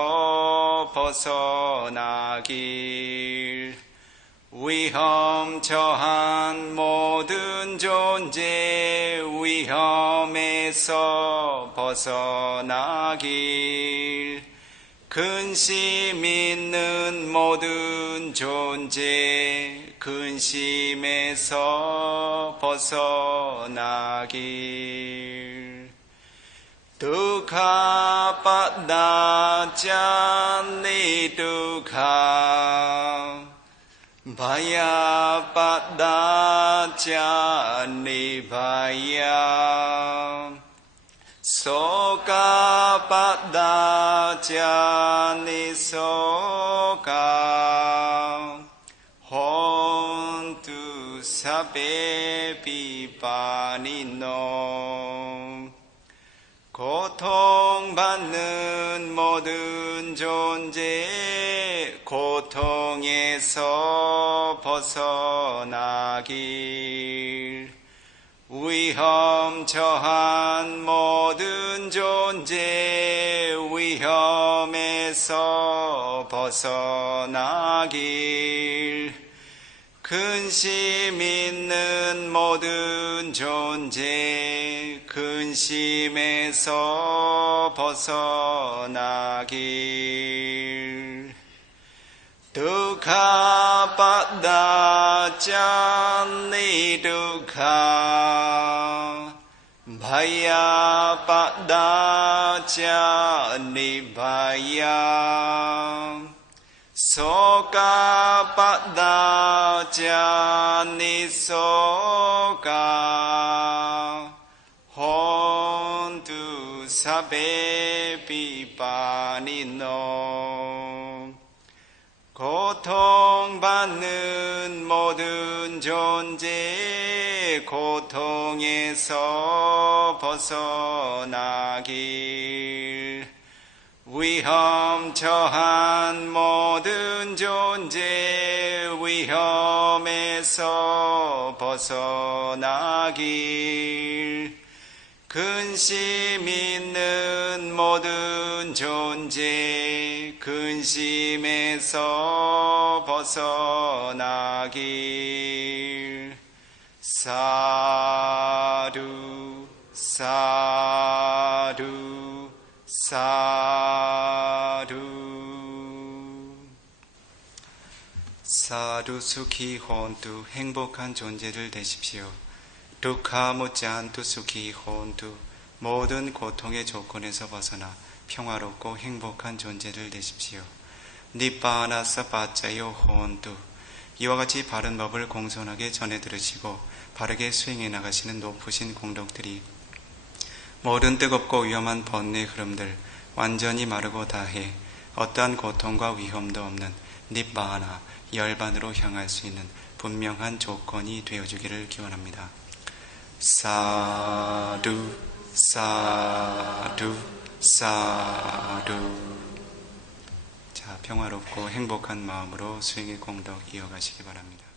벗어나길 위험 모든 존재 위험에서 벗어나길 근심 있는 모든 존재 근심에서 벗어나길 두카빠따자 니두카 바야빠따자 니바야 소가빠따자 니소가 혼두 사베비바니노 고통받는 모든 존재 고통에서 벗어나길 위험 처한 모든 존재 위험에서 벗어나길 근심 있는 모든 존재 근심에서 벗어나길 두카빠따자 니두카 바야빠따자 니바야 소가빠따자 니소가 혼두 사베비바니노 고통받는 모든 존재 고통에서 벗어나길 위험 처한 모든 존재 위험에서 벗어나길 근심 있는 모든 존재 근심에서 벗어나길 사두 사두 사두 사두 수키 혼투 행복한 존재들 되십시오. 두카 무짠투 수키 혼투 모든 고통의 조건에서 벗어나 평화롭고 행복한 존재들 되십시오. 니빠나 사빠짜요 혼투 이와 같이 바른 법을 공손하게 전해 들으시고 바르게 수행해 나가시는 높으신 공덕들이 모든 뜨겁고 위험한 번뇌 흐름들 완전히 마르고 다해 어떠한 고통과 위험도 없는 니빠나 열반으로 향할 수 있는 분명한 조건이 되어주기를 기원합니다. 사두 사두 사두. 자, 평화롭고 행복한 마음으로 수행의 공덕 이어가시기 바랍니다.